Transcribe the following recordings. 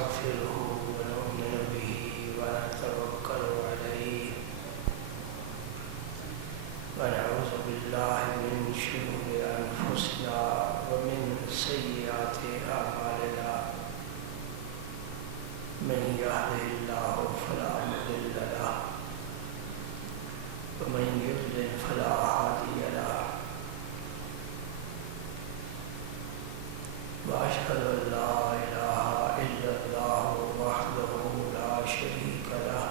ونستغفره ونؤمن به ونتوكل عليه ونعوذ بالله من شرور أنفسنا ومن سيئات أعمالنا من يهده الله فلا مضل له ومن يضلل فلا هادي له وأشهد أن لا إله إلا الله وحده لا شريك له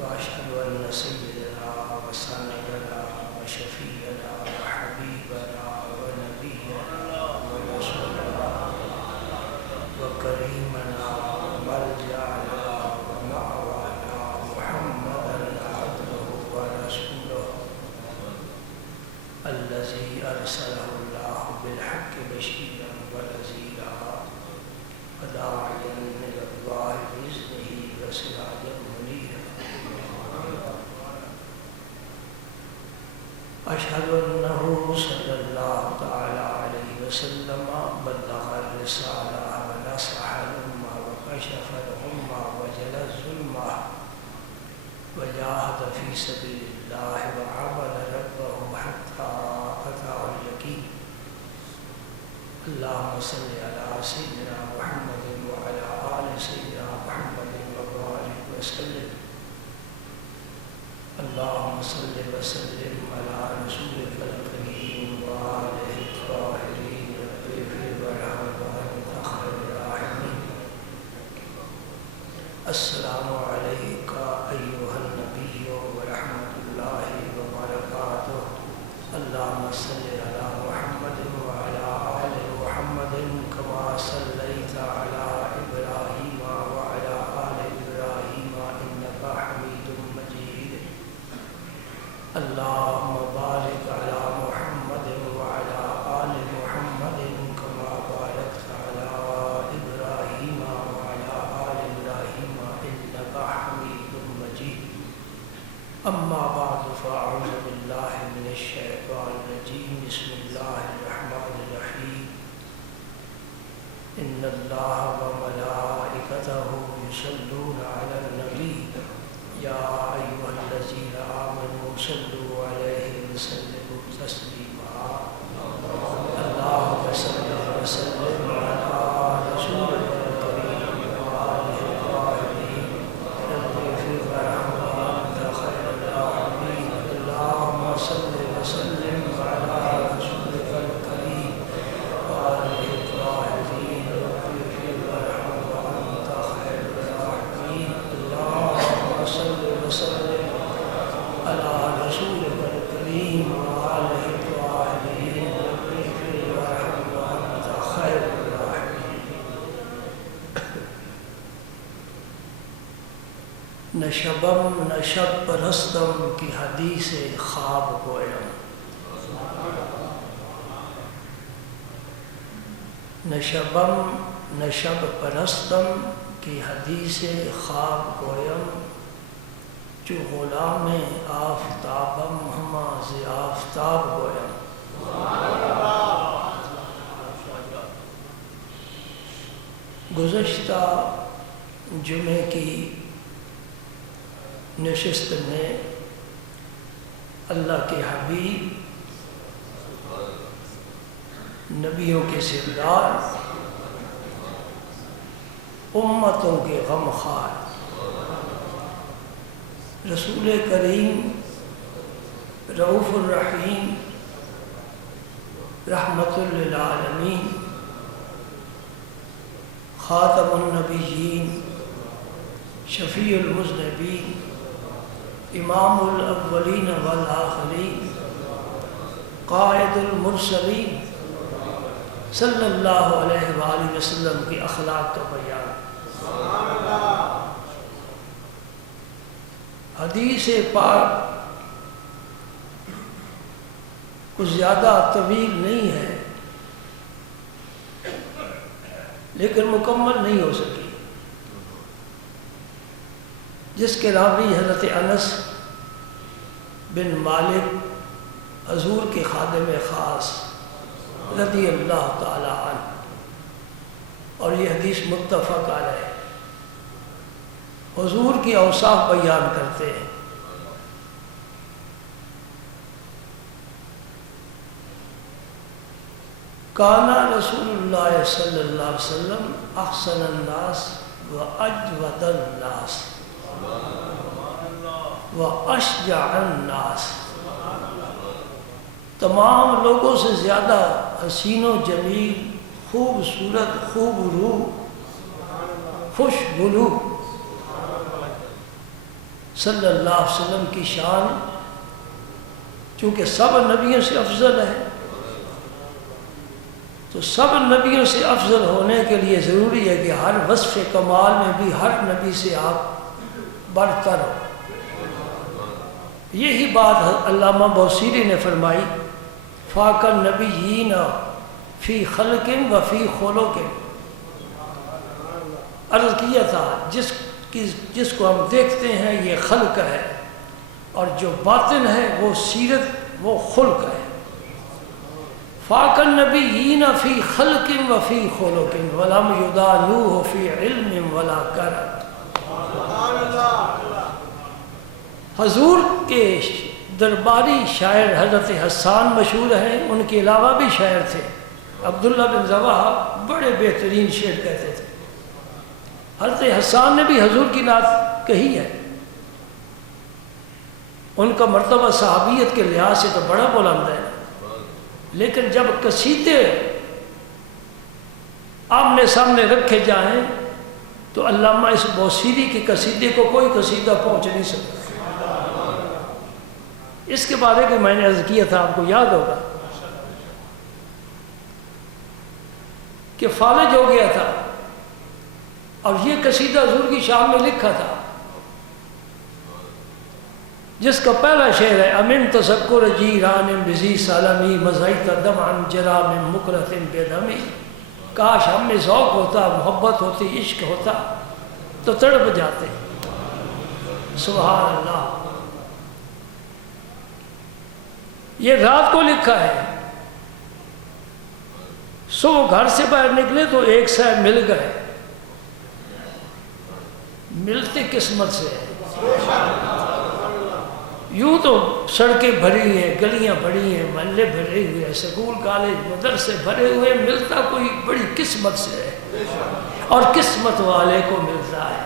وأشهد أن سيدنا وسندنا وشفيعنا وحبيبنا ونبينا ورسولنا وكريمنا وملجأنا ومأوانا محمدا عبده ورسوله الذي أرسله الله بالحق بشيرا ونذيرا وداعيا إلى الله بإذنه وسراجا منيرا أشهد أنه صلى الله تعالى عليه وسلم بلغ الرسالة ونصح الأمة وكشف الأمة وجلى الظلمة وجاهد في سبيل الله وعبد ربه حتى أتاه اليقين اللهم صل على سيدنا محمد وعلى آل سيدنا محمد وبارك وسلم اللهم صل وسلم على رسولك الكريم وآله الطاهرين الطيبين والحمد خير الراحمين السلام عليك أيها النبي ورحمة الله وبركاته اللهم صل على محمد وعلى آل محمد كما صليت على إبراهيم وعلى آل إبراهيم إنك حميد مجيد اللهم بارك على محمد وعلى آل محمد كما باركت على إبراهيم وعلى آل إبراهيم إنك حميد مجيد أما بعد فأعوذ بالله من الشيطان الرجيم بسم الله الرحمن الرحيم إن الله وملائكته يصلون على النبي يا أيها الذين آمنوا صلوا عليه وسلموا تسليما اللهم صل وسلم على رسولك الكريم وآله الطاهرين الطيبين والحمد خير الراحمين اللهم صل وسلم على رسولك الكريم وآله الطاهرين الطيبين والحمد خير الراحمين اللهم صل وسلم على رسولك الكريم وآله الطاهرين الطيبين والحمد خير الراحمين نشبم نشب پرستم کی حدیث خواب گویم نشبم نشب پرستم کی حدیث خواب گویم جو غلام آفتابم ہما ز آفتاب گویم گزشتہ جمعے کی نشست میں اللہ کے حبیب نبیوں کے سردار امتوں کے غمخوار رسول کریم رؤوف الرحیم رحمت للعالمین خاتم النبیین شفیع المذنبین امام الاولین والآخرین قائد المرسلین صلی اللہ علیہ وآلہ وسلم کی اخلاق کا بیان حدیث پاک کچھ زیادہ طویل نہیں ہے لیکن مکمل نہیں ہو سکی جس کے راوی حضرت انس بن مالک حضور کے خادم خاص رضی اللہ تعالی عنہ اور یہ حدیث متفق علیہ ہے۔ حضور کی اوصاف بیان کرتے ہیں۔ کانا رسول اللہ صلی اللہ علیہ وسلم احسن الناس و اجود الناس و اشجع الناس، تمام لوگوں سے زیادہ حسین و جمیل، خوبصورت، خوب روح، خوش گلو صلی اللہ علیہ وسلم کی شان، چونکہ سب نبیوں سے افضل ہے، تو سب نبیوں سے افضل ہونے کے لیے ضروری ہے کہ ہر وصف کمال میں بھی ہر نبی سے آپ برتر ہو۔ یہی بات علامہ بوصیری نے فرمائی، فاق النبیین فی خلق و فی خلق۔ عرض کیا تھا جس کو ہم دیکھتے ہیں یہ خلق ہے، اور جو باطن ہے وہ سیرت، وہ خلق ہے۔ فاق النبیین فی خلق و فی خلق ولم یدانوہ فی علم ولا کرم۔ حضور کے درباری شاعر حضرت حسان مشہور ہیں، ان کے علاوہ بھی شاعر تھے۔ عبداللہ بن رواحہ بڑے بہترین شعر کہتے تھے۔ حضرت حسان نے بھی حضور کی نعت کہی ہے، ان کا مرتبہ صحابیت کے لحاظ سے تو بڑا بلند ہے، لیکن جب قصیدے آمنے سامنے رکھے جائیں تو علامہ اس بوصیری کے قصیدے کو کوئی قصیدہ پہنچ نہیں سکتا۔ اس کے بارے میں میں نے عرض کیا تھا، آپ کو یاد ہوگا کہ فالج ہو گیا تھا اور یہ قصیدہ حضور کی شان میں لکھا تھا، جس کا پہلا شعر ہے امن تذکر جیران بزی سالمی مزحیت دمعا جرام مکرت بدمی۔ کاش ہم میں ذوق ہوتا، محبت ہوتی، عشق ہوتا تو تڑپ جاتے۔ سبحان اللہ۔ یہ رات کو لکھا ہے، صبح گھر سے باہر نکلے تو ایک صاحب مل گئے، ملتے قسمت سے ہیں۔ یوں تو سڑکیں بھری ہیں، گلیاں بھری ہیں، محلے بھرے ہوئے ہیں، سکول کالج مدرسے بھرے ہوئے، ملتا کوئی بڑی قسمت سے ہے، اور قسمت والے کو ملتا ہے۔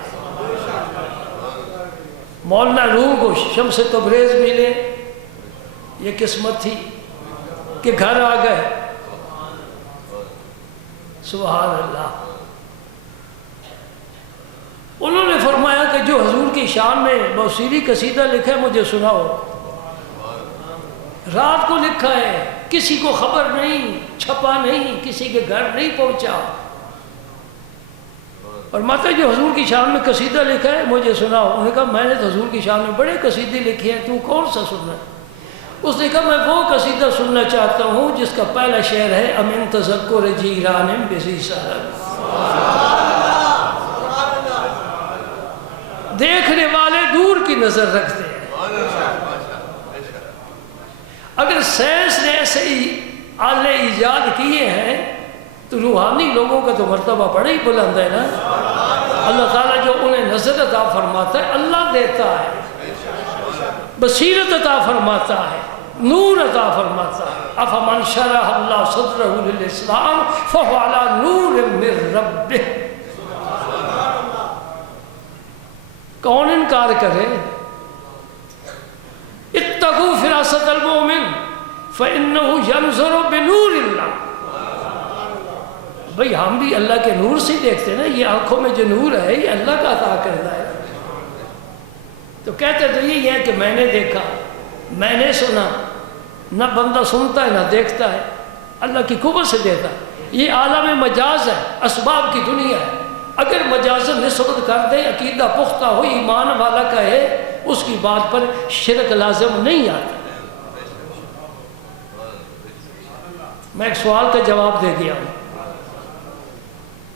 مولانا روم کو شمس تبریز ملے، یہ قسمت تھی کہ گھر آ گئے۔ سبحان اللہ۔ انہوں نے فرمایا کہ جو حضور کی شان میں بوصیری قصیدہ لکھا ہے مجھے سناؤ۔ رات کو لکھا ہے، کسی کو خبر نہیں، چھپا نہیں، کسی کے گھر نہیں پہنچا، اور ماتا جو حضور کی شان میں قصیدہ لکھا ہے مجھے سناؤ۔ انہوں نے کہا میں نے تو حضور کی شان میں بڑے قصیدے لکھے ہیں، تو کون سا سننا ہے؟ اس نے کہا میں وہ قصیدہ سننا چاہتا ہوں جس کا پہلا شعر ہے امن تذکر جیران بزی سالمی۔ دیکھنے والے دور کی نظر رکھتے ہیں۔ اگر سائنس نے ایسے ہی آلے ایجاد کیے ہیں تو روحانی لوگوں کا تو مرتبہ بڑا ہی بلند ہے نا۔ اللہ تعالیٰ جو انہیں نظر عطا فرماتا ہے اللہ دیتا ہے، بصیرت عطا فرماتا ہے، نور عطا فرماتا ہے۔ افمن شرح اللہ صدرہ للاسلام فہو علی نور من ربہ۔ کون انکار کرے؟ اتقوا فراست المؤمن فإنه ينظر بنور اللہ۔ بھئی ہم بھی اللہ کے نور سے دیکھتے ہیں نا، یہ آنکھوں میں جو نور ہے یہ اللہ کا عطا کرنا ہے۔ تو کہتے تو یہ ہے کہ میں نے دیکھا، میں نے سنا، نہ بندہ سنتا ہے نہ دیکھتا ہے، اللہ کی قوت سے دیتا ہے۔ یہ عالم مجاز ہے، اسباب کی دنیا ہے۔ اگر مجازن نسبت کر دیں، عقیدہ پختہ ہو، ایمان والا کہے، اس کی بات پر شرک لازم نہیں آتا۔ میں ایک سوال کا جواب دے گیا ہوں۔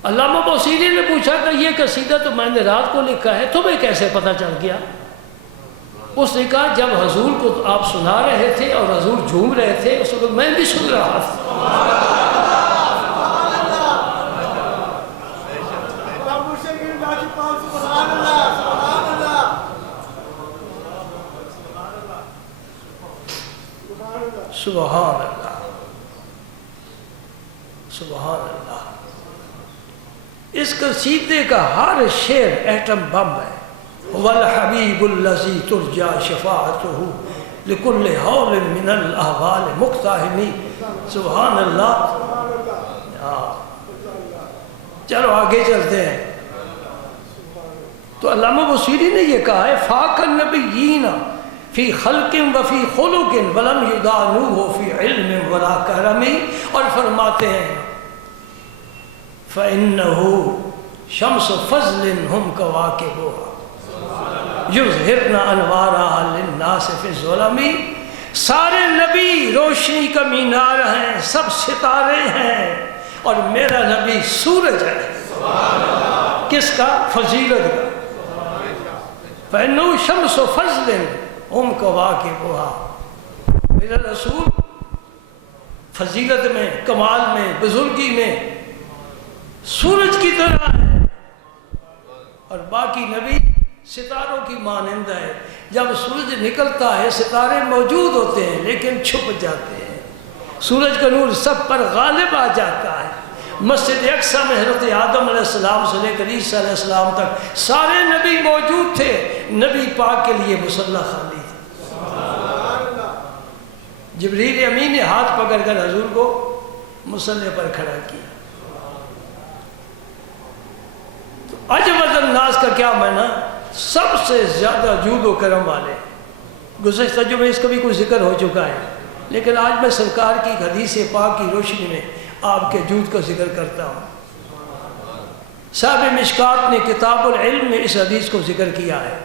علامہ بوصیری نے پوچھا کہ یہ قصیدہ تو میں نے رات کو لکھا ہے، تمہیں کیسے پتہ چل گیا؟ اس نے کہا جب حضور کو آپ سنا رہے تھے اور حضور جھوم رہے تھے اس وقت میں بھی سن رہا تھا۔ سبحان اللہ، سبحان اللہ۔ اس قصیدے کا ہر شعر ایٹم بم ہے۔ والحبیب الذی ترجا شفاعتہ لکل حول من الاحوال مقتحمی۔ سبحان اللہ۔ چلو آگے چلتے ہیں۔ تو علامہ بصیری نے یہ کہا ہے فاق النبیین فی خلق و فی خلق ولم یدانوہ فی علم ولا کرم، اور فرماتے ہیں فَإِنَّهُ شَمْسُ فَضْلٍ هُمْ كَوَاكِبُهَا یظہرن انوارہا للناس فی الظلم۔ سارے نبی روشنی کا مینار ہیں، سب ستارے ہیں، اور میرا نبی سورج ہے۔ کس کا؟ فضیلت کا۔ فَإِنَّهُ شَمْسُ فَضْلٍ هُمْ كَوَاكِبُهَا، میرا رسول فضیلت میں، کمال میں، بزرگی میں سورج کی طرح ہے، اور باقی نبی ستاروں کی مانند ہے۔ جب سورج نکلتا ہے ستارے موجود ہوتے ہیں لیکن چھپ جاتے ہیں، سورج کا نور سب پر غالب آ جاتا ہے۔ مسجد اقصیٰ میں حضرت آدم علیہ السلام سے لے کر عیسیٰ علیہ السلام تک سارے نبی موجود تھے، نبی پاک کے لیے مصلی خالی تھا۔ جبریل امین نے ہاتھ پکڑ کر حضور کو مصلی پر کھڑا کیا۔ عجب الناس کا کیا معنی؟ سب سے زیادہ جود و کرم والے۔ گزشتہ جو میں اس کا بھی کوئی ذکر ہو چکا ہے، لیکن آج میں سرکار کی حدیث پاک کی روشنی میں آپ کے جود کا ذکر کرتا ہوں۔ صاحب مشکات نے کتاب العلم میں اس حدیث کو ذکر کیا ہے۔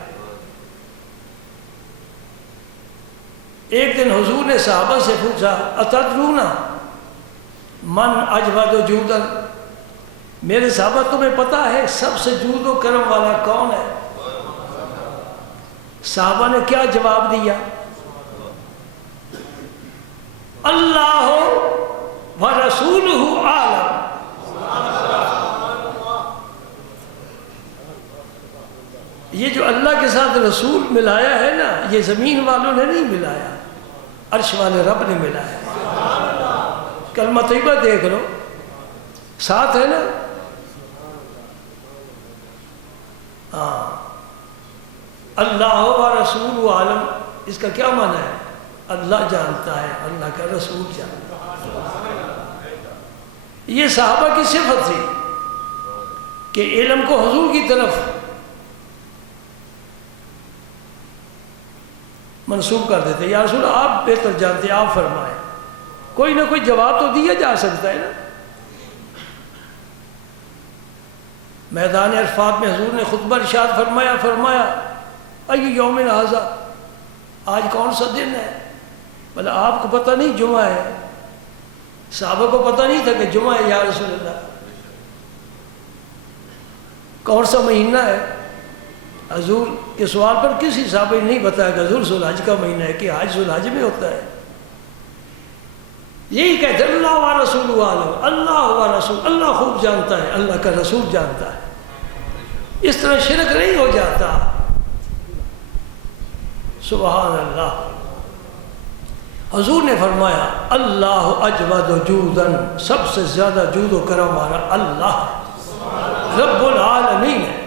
ایک دن حضور نے صحابہ سے پوچھا اتدرون من اجود جودا، میرے صحابہ تمہیں پتہ ہے سب سے جود و کرم والا کون ہے؟ صحابہ نے کیا جواب دیا؟ اللہ ورسولہ اعلم۔ یہ جو اللہ کے ساتھ رسول ملایا ہے نا، یہ زمین والوں نے نہیں ملایا، عرش والے رب نے ملایا۔ کلمہ طیبہ دیکھ لو، ساتھ ہے نا۔ اللہ و رسول عالم، اس کا کیا معنی ہے؟ اللہ جانتا ہے، اللہ کا رسول جانتا ہے۔ یہ صحابہ کی صفت تھی کہ علم کو حضور کی طرف منسوب کر دیتے، یا رسول آپ بہتر جانتے، آپ فرمائیں۔ کوئی نہ کوئی جواب تو دیا جا سکتا ہے نا۔ میدان عرفات میں حضور نے خطبہ ارشاد فرمایا ای یوم ھذا، آج کون سا دن ہے؟ بھلا آپ کو پتہ نہیں جمعہ ہے؟ صحابہ کو پتہ نہیں تھا کہ جمعہ ہے یا رسول اللہ؟ کون سا مہینہ ہے؟ حضور کے سوال پر کسی صحابہ نے نہیں بتایا کہ حضور ذو الحج کا مہینہ ہے کہ حج ذو الحج میں ہوتا ہے۔ یہی کہتے ہیں اللہ و رسول عالم، اللہ و رسول، اللہ خوب جانتا ہے، اللہ کا رسول جانتا ہے۔ اس طرح شرک نہیں ہو جاتا۔ سبحان اللہ۔ حضور نے فرمایا اللہ اجود جوداً، سب سے زیادہ جود و کرم والا اللہ رب العالمین ہے،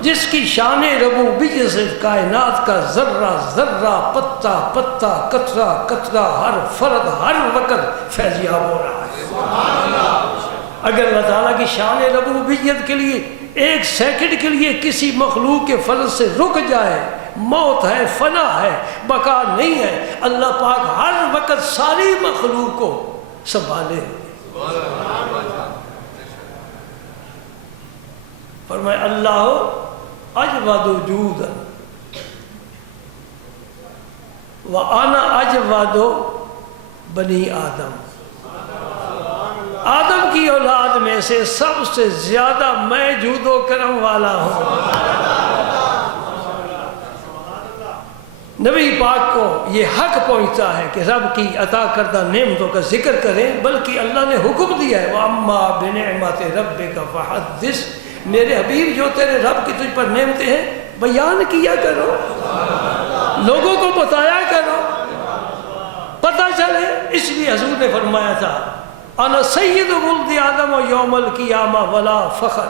جس کی شان ربوبیت سے کائنات کا ذرہ ذرہ، پتا پتا، قطرہ قطرہ، ہر فرد ہر وقت فیضیاب ہو رہا ہے۔ اگر اللہ تعالیٰ کی شان ربوبیت کے لیے ایک سیکنڈ کے لیے کسی مخلوق کے فضل سے رک جائے، موت ہے، فنا ہے، بقا نہیں ہے، اللہ پاک ہر وقت ساری مخلوق کو سنبھالے۔ فرمائے اللہ اجود جودا وانا اجود بنی آدم، آدم کی اولاد میں سے سب سے زیادہ میں جود و کرم والا ہوں۔ نبی پاک کو یہ حق پہنچتا ہے کہ رب کی عطا کردہ نعمتوں کا ذکر کریں، بلکہ اللہ نے حکم دیا ہے وَأَمَّا بِنِعْمَةِ رَبِّكَ فَحَدِّثْ، میرے حبیب جو تیرے رب کی تجھ پر نعمتیں ہیں بیان کیا کرو، لوگوں کو بتایا کرو، پتہ چل لیے حضور نے فرمایا تھا انا سید ولد آدم و یوم القیامہ ولا فخر،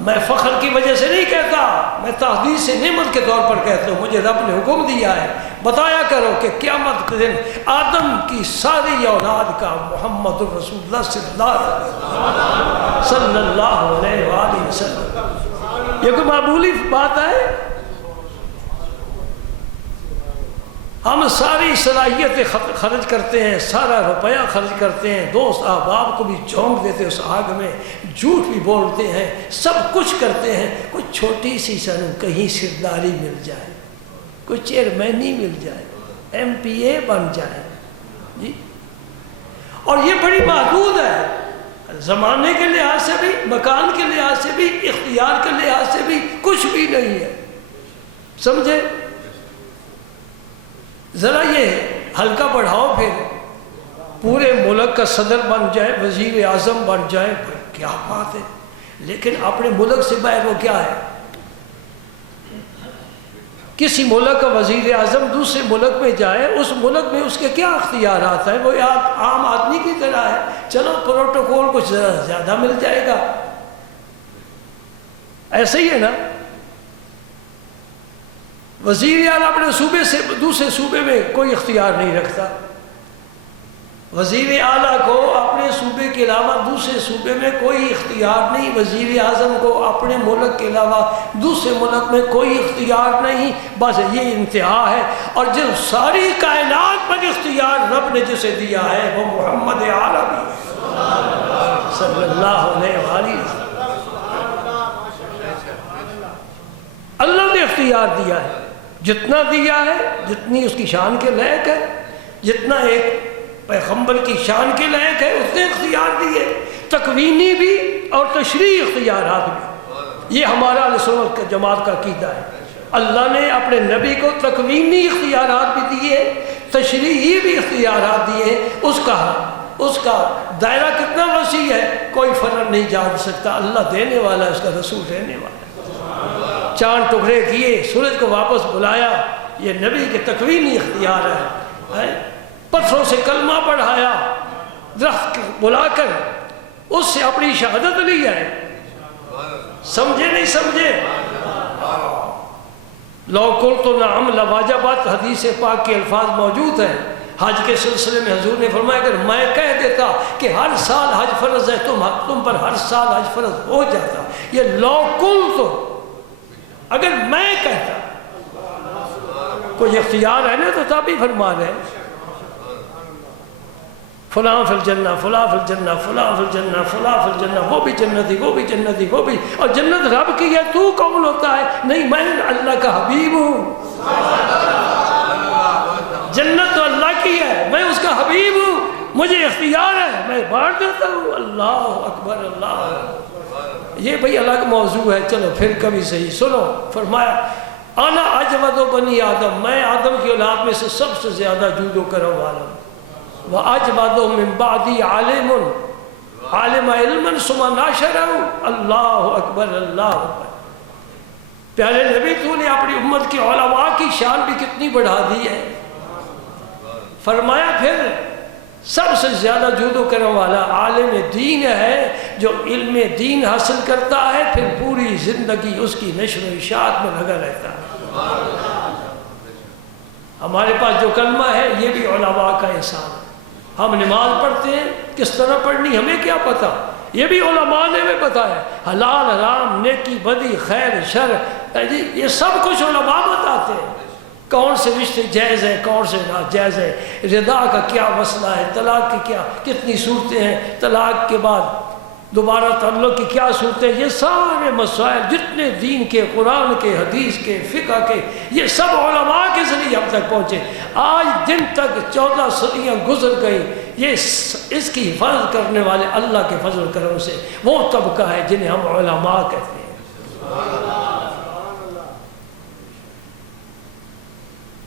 میں فخر کی وجہ سے نہیں کہتا، میں تحدیث نعمت کے طور پر کہتا ہوں، مجھے رب نے حکم دیا ہے بتایا کرو کہ قیامت کے دن آدم کی ساری اولاد کا محمد الرسول اللہ صلی اللہ علیہ وآلہ وسلم، یہ کوئی معمولی بات ہے؟ ہم ساری صلاحیتیں خرچ کرتے ہیں، سارا روپیہ خرچ کرتے ہیں، دوست احباب کو بھی جھونک دیتے ہیں اس آگ میں، جھوٹ بھی بولتے ہیں، سب کچھ کرتے ہیں، کوئی چھوٹی سی سن کہیں سرداری مل جائے، کوئی چیئرمینی مل جائے، ایم پی اے بن جائے جی، اور یہ بڑی محدود ہے، زمانے کے لحاظ سے بھی، مکان کے لحاظ سے بھی، اختیار کے لحاظ سے بھی کچھ بھی نہیں ہے، سمجھے؟ ذرا یہ ہلکا بڑھاؤ، پھر پورے ملک کا صدر بن جائے، وزیر اعظم بن جائے، کیا بات ہے، لیکن اپنے ملک سے باہر وہ کیا ہے؟ کسی ملک کا وزیر اعظم دوسرے ملک میں جائے، اس ملک میں اس کے کیا اختیارات ہیں؟ وہ عام آدمی کی طرح ہے، چلو پروٹوکول کچھ زیادہ مل جائے گا، ایسے ہی ہے نا؟ وزیر اعلیٰ اپنے صوبے سے دوسرے صوبے میں کوئی اختیار نہیں رکھتا، وزیر اعلیٰ کو اپنے صوبے کے علاوہ دوسرے صوبے میں کوئی اختیار نہیں، وزیر اعظم کو اپنے ملک کے علاوہ دوسرے ملک میں کوئی اختیار نہیں، بس یہ انتہا ہے۔ اور جو ساری کائنات پر اختیار رب نے جسے دیا ہے وہ محمد عربی صلی اللہ علیہ وآلہ وسلم، اللہ نے اختیار دیا ہے، جتنا دیا ہے، جتنی اس کی شان کے لائق ہے، جتنا ایک پیغمبر کی شان کے لائق ہے اتنے اختیار دیے، تکوینی بھی اور تشریعی اختیارات بھی۔ یہ ہمارا اہل سنت جماعت کا عقیدہ ہے، اللہ نے اپنے نبی کو تکوینی اختیارات بھی دیے، تشریعی بھی اختیارات دیے، اس کا دائرہ کتنا وسیع ہے کوئی فرق نہیں جان سکتا، اللہ دینے والا ہے، اس کا رسول دینے والا ہے۔ چاند ٹکڑے کیے، سورج کو واپس بلایا، یہ نبی کے تکوینی اختیار ہے۔ پتھروں سے کلمہ پڑھایا، درخت بلا کر اس سے اپنی شہادت لی ہے، سمجھے نہیں سمجھے؟ لو قلت نعم لواجبت، حدیث پاک کے الفاظ موجود ہیں۔ حج کے سلسلے میں حضور نے فرمایا اگر میں کہہ دیتا کہ ہر سال حج فرض ہے، تم پر ہر سال حج فرض ہو جاتا۔ یہ لو قلت، اگر میں کہتا، کوئی اختیار ہے نا تو تابعی فرما رہے ہیں، فلاں فی الجنہ، فلاں فی الجنہ، فلاں فی الجنہ، فلاں فی الجنہ، وہ بھی جنتی، وہ بھی جنتی، وہ بھی، اور جنت رب کی ہے، تو کون ہوتا ہے؟ نہیں، میں اللہ کا حبیب ہوں، جنت تو اللہ کی ہے، میں اس کا حبیب ہوں، مجھے اختیار ہے، میں بانٹ دیتا ہوں۔ اللہ اکبر، اللہ، یہ بھئی الگ موضوع ہے، چلو پھر کبھی صحیح سنو۔ فرمایا انا اجود بنی آدم، میں آدم کی اولاد میں سے سب سے زیادہ جود و کرم والا ہوں۔ وَأَجْوَدُ مِن بَعْدِي عَالِمٌ عَالِمَ عِلْمًا ثُمَّ نَشَرَهُ، اللہ اکبر، اللہ اکبر۔ پیارے نبی، تو نے اپنی امت کے علماء کی شان بھی کتنی بڑھا دی ہے۔ فرمایا پھر سب سے زیادہ جود و کرم والا عالم دین ہے، جو علم دین حاصل کرتا ہے پھر پوری زندگی اس کی نشر و اشاعت میں لگا رہتا ہے۔ ہمارے پاس جو کلمہ ہے یہ بھی علماء کا احسان ہے۔ ہم نماز پڑھتے ہیں، کس طرح پڑھنی ہمیں کیا پتہ، یہ بھی علماء نے ہمیں بتایا، حلال حرام، نیکی بدی، خیر شر، یہ سب کچھ علماء بتاتے ہیں۔ کون سے رشتے جائز ہیں، کون سے ناجائز ہیں، رضا کا کیا مسئلہ ہے، طلاق کی کتنی صورتیں ہیں، طلاق کے بعد دوبارہ تعلق کی کیا صورتیں، یہ سارے مسائل جتنے دین کے، قرآن کے، حدیث کے، فقہ کے، یہ سب علماء کے ذریعے ہم تک پہنچے۔ آج دن تک 14 صدیاں گزر گئی، یہ اس کی حفاظت کرنے والے اللہ کے فضل کرم سے وہ طبقہ ہے جنہیں ہم علماء کہتے ہیں۔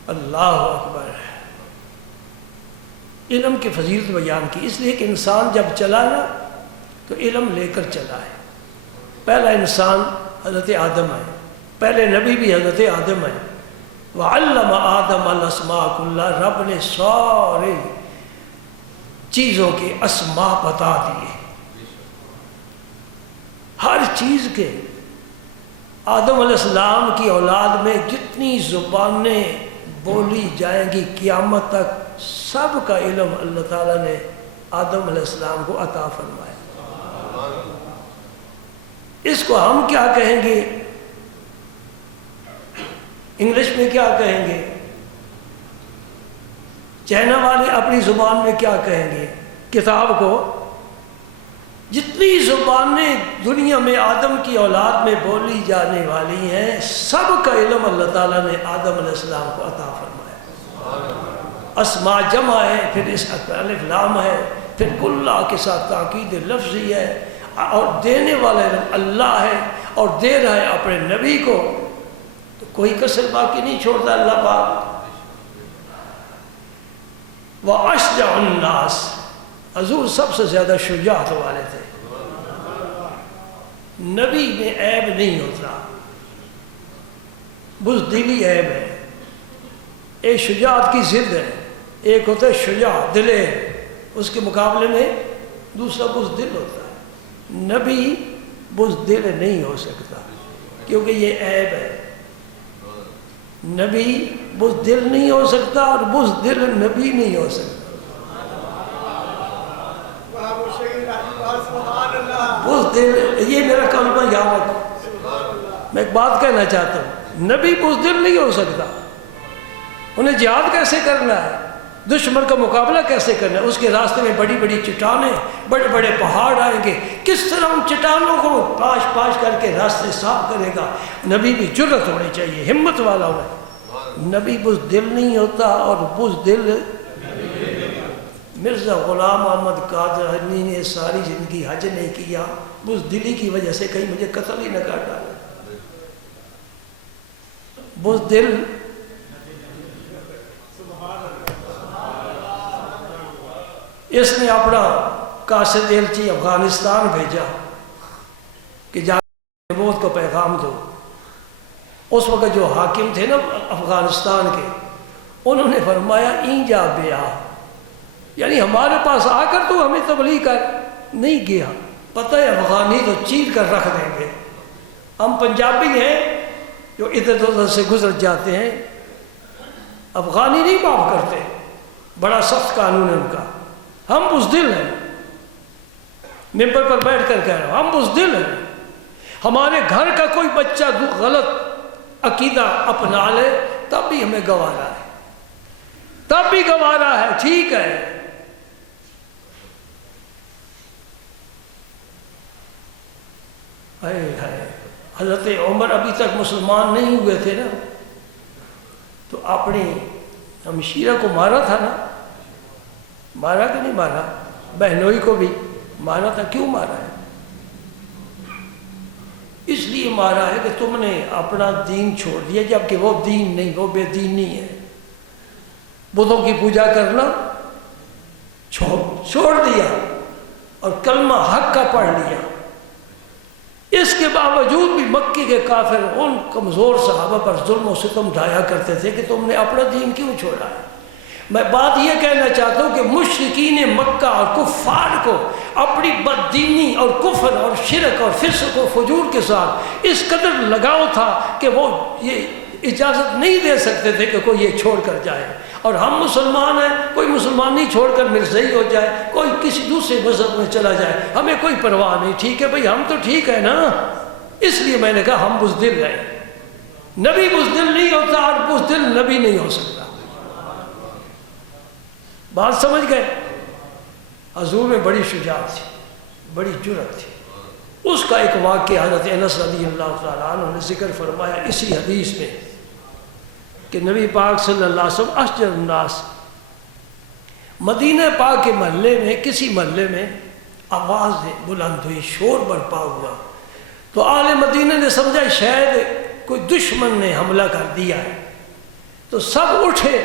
اللہ اکبر۔ علم کی فضیلت بیان کی، اس لیے کہ انسان جب چلا نا تو علم لے کر چلا ہے۔ پہلا انسان حضرت آدم ہے، پہلے نبی بھی حضرت آدم ہے۔ وَعَلَّمَ آدَمَ الْأَسْمَاءَ كُلَّهَا، رب نے سارے چیزوں کے اسما بتا دیے، ہر چیز کے۔ آدم علیہ السلام کی اولاد میں جتنی زبانیں بولی جائیں گی قیامت تک، سب کا علم اللہ تعالیٰ نے آدم علیہ السلام کو عطا فرمایا۔ اس کو ہم کیا کہیں گے، انگلش میں کیا کہیں گے، چائنا والے اپنی زبان میں کیا کہیں گے، کتاب کو جتنی زبانیں دنیا میں آدم کی اولاد میں بولی جانے والی ہیں، سب کا علم اللہ تعالیٰ نے آدم علیہ السلام کو عطا فرمایا۔ اسماء جمع ہے، پھر اس الف لام ہے، پھر کلّہ کے ساتھ تاکید لفظی ہے، اور دینے والا اللہ ہے، اور دے رہا ہے اپنے نبی کو، تو کوئی کسر باقی نہیں چھوڑتا اللہ پاک۔ وَأَشْجَعُ النَّاسِ، حضور سب سے زیادہ شجاعت والے تھے، نبی میں عیب نہیں ہوتا، بزدلی عیب ہے، ایک شجاعت کی ضد ہے، ایک ہوتا ہے شجاع دلیر، اس کے مقابلے میں دوسرا بزدل ہوتا ہے۔ نبی بزدل نہیں ہو سکتا کیونکہ یہ عیب ہے، نبی بزدل نہیں ہو سکتا اور بزدل نبی نہیں ہو سکتا۔ بزدل، یہ میرا کلمہ یاد رکھو، میں ایک بات کہنا چاہتا ہوں، نبی بزدل نہیں ہو سکتا۔ انہیں جہاد کیسے کرنا ہے، دشمن کا مقابلہ کیسے کرنا ہے، اس کے راستے میں بڑی بڑی چٹانیں، بڑے بڑے پہاڑ آئیں گے، کس طرح ان چٹانوں کو پاش پاش کر کے راستے صاف کرے گا۔ نبی بھی جرت ہونی چاہیے، ہمت والا ہونا۔ نبی بزدل نہیں ہوتا، اور بزدل مرزا غلام احمد قادیانی نے ساری زندگی حج نہیں کیا، بزدلی کی وجہ سے کہیں مجھے قتل ہی نہ کر ڈالا۔ بزدل اس نے اپنا قاصد ایلچی افغانستان بھیجا کہ جا کے نبوت کو پیغام دو۔ اس وقت جو حاکم تھے نا افغانستان کے، انہوں نے فرمایا اینجا بیا، یعنی ہمارے پاس آ کر تو ہمیں تبلیغ کر، نہیں گیا، پتہ ہے افغانی تو چیر کر رکھ دیں گے۔ ہم پنجابی ہیں جو ادھر ادھر سے گزر جاتے ہیں، افغانی نہیں معاف کرتے، بڑا سخت قانون ہے ان کا۔ ہم بزدل ہیں، ممبر پر بیٹھ کر کہہ رہا ہوں، ہم بزدل ہیں۔ ہمارے گھر کا کوئی بچہ غلط عقیدہ اپنا لے تب بھی ہمیں گوارا ہے، تب بھی گوارا ہے، ٹھیک ہے۔ حضرت عمر ابھی تک مسلمان نہیں ہوئے تھے نا، تو اپنی ہمشیرہ کو مارا تھا نا، مارا کہ نہیں مارا، بہنوئی کو بھی مارا تھا۔ کیوں مارا ہے؟ اس لیے مارا ہے کہ تم نے اپنا دین چھوڑ دیا، جبکہ وہ دین نہیں، وہ بے دینی ہے۔ بتوں کی پوجا کرنا چھوڑ دیا اور کلمہ حق کا پڑھ لیا۔ اس کے باوجود بھی مکی کے کافر ان کمزور صحابہ پر ظلم و ستم ڈھایا کرتے تھے کہ تم نے اپنا دین کیوں چھوڑا ہے۔ میں بات یہ کہنا چاہتا ہوں کہ مشرکین مکہ اور کفار کو اپنی بددینی اور کفر اور شرک اور فسق و فجور کے ساتھ اس قدر لگاؤ تھا کہ وہ یہ اجازت نہیں دے سکتے تھے کہ کوئی یہ چھوڑ کر جائے۔ اور ہم مسلمان ہیں، کوئی مسلمان نہیں چھوڑ کر مرزائی ہو جائے، کوئی کسی دوسرے مذہب میں چلا جائے، ہمیں کوئی پرواہ نہیں، ٹھیک ہے بھئی، ہم تو ٹھیک ہے نا۔ اس لیے میں نے کہا ہم بزدل ہیں، نبی بزدل نہیں ہوتا اور بزدل نبی نہیں ہو سکتا۔ بات سمجھ گئے؟ حضور میں بڑی شجاعت تھی، بڑی جرأت تھی۔ اس کا ایک واقعہ حضرت انس رضی اللہ تعالیٰ عنہ نے ذکر فرمایا اسی حدیث میں کہ نبی پاک صلی اللہ علیہ وسلم اشجر الناس، مدینہ پاک کے محلے میں کسی محلے میں آواز بلند ہوئی، شور برپا ہوا، تو اہل مدینہ نے سمجھا شاید کوئی دشمن نے حملہ کر دیا ہے، تو سب اٹھے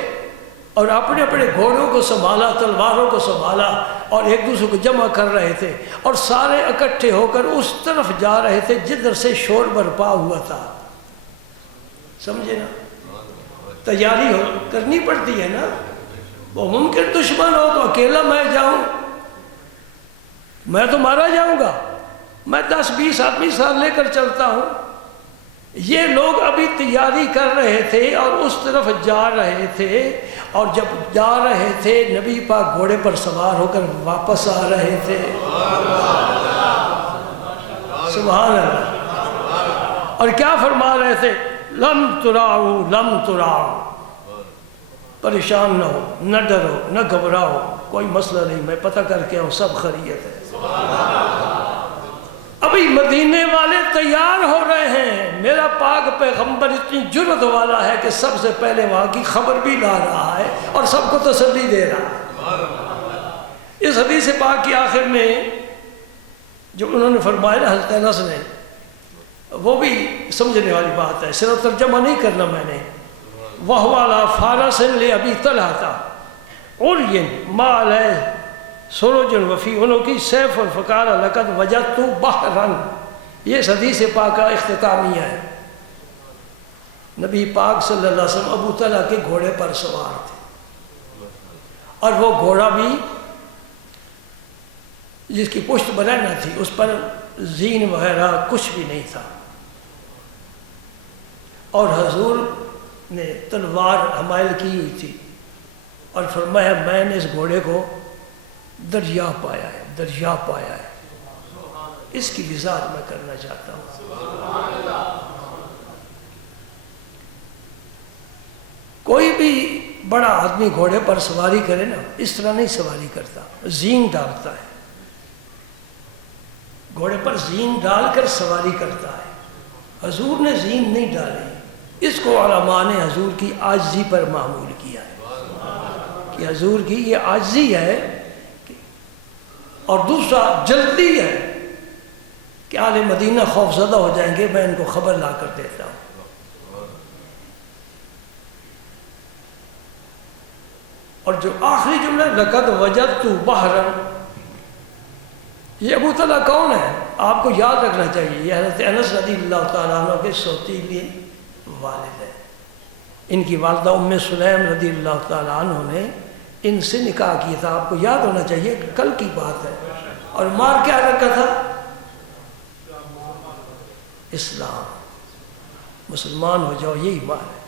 اور اپنے اپنے گھوڑوں کو سنبھالا، تلواروں کو سنبھالا، اور ایک دوسرے کو جمع کر رہے تھے، اور سارے اکٹھے ہو کر اس طرف جا رہے تھے جدھر سے شور برپا ہوا تھا۔ سمجھے نا؟ تیاری کرنی پڑتی ہے نا، وہ ممکن دشمن ہو تو اکیلا میں جاؤں، میں تو مارا جاؤں گا، میں 10-20 آدمی ساتھ لے کر چلتا ہوں۔ یہ لوگ ابھی تیاری کر رہے تھے اور اس طرف جا رہے تھے، اور جب جا رہے تھے نبی پاک گھوڑے پر سوار ہو کر واپس آ رہے تھے۔ سبحان اللہ۔ اور کیا فرما رہے تھے؟ لم تراؤ لم تراؤ، پریشان نہ ہو، نہ ڈرو، نہ گھبراؤ، کوئی مسئلہ نہیں، میں پتہ کر کے ہوں، سب خیریت ہے۔ ابھی مدینے والے تیار ہو رہے ہیں، میرا پاک پیغمبر اتنی جرأت والا ہے کہ سب سے پہلے وہاں کی خبر بھی لا رہا ہے اور سب کو تسلی دے رہا ہے۔ اس حدیث پاک کی آخر میں جو انہوں نے فرمایا نا حضرت انس نے، وہ بھی سمجھنے والی بات ہے، صرف ترجمہ نہیں کرنا میں نے۔ وَهُوَ عَلَىٰ فَارَسٍ لِأَبِي طَلْحَةَ عُرْيٍ مَا عَلَيْهِ سُرُجٌ وَفِي عُنُقِهِ سَيْفٌ فَقَالَ لَقَدْ وَجَدتُّ بَحْرًا۔ یہ اس حدیث پاک کا اختتامیہ ہے۔ نبی پاک صلی اللہ علیہ وسلم ابو طلحہ کے گھوڑے پر سوار تھے، اور وہ گھوڑا بھی جس کی پشت بلند تھی، اس پر زین وغیرہ کچھ بھی نہیں تھا، اور حضور نے تلوار حمائل کی ہوئی تھی، اور فرمایا میں نے اس گھوڑے کو دریا پایا ہے، دریا پایا ہے، اس کی وضاحت میں کرنا چاہتا ہوں۔ کوئی بھی بڑا آدمی گھوڑے پر سواری کرے نا، اس طرح نہیں سواری کرتا، زین ڈالتا ہے، گھوڑے پر زین ڈال کر سواری کرتا ہے۔ حضور نے زین نہیں ڈالی، اس کو علماء نے حضور کی عاجزی پر معمول کیا ہے کہ حضور کی یہ عاجزی ہے، اور دوسرا جلدی ہے کہ اہل مدینہ خوف زدہ ہو جائیں گے، میں ان کو خبر لا کر دیتا ہوں۔ اور جو آخری جملہ لقد وجدت بحرا، یہ ابو طلحہ کون ہے؟ آپ کو یاد رکھنا چاہیے، یہ حضرت انس رضی اللہ تعالیٰ عنہ کے سوتیلی والد ہیں۔ ان کی والدہ ام سلیم رضی اللہ تعالیٰ عنہ نے ان سے نکاح کیا تھا، آپ کو یاد ہونا چاہیے، کل کی بات ہے۔ اور مار کیا رکھا تھا؟ اسلام، مسلمان ہو جاؤ، یہی مار ہے۔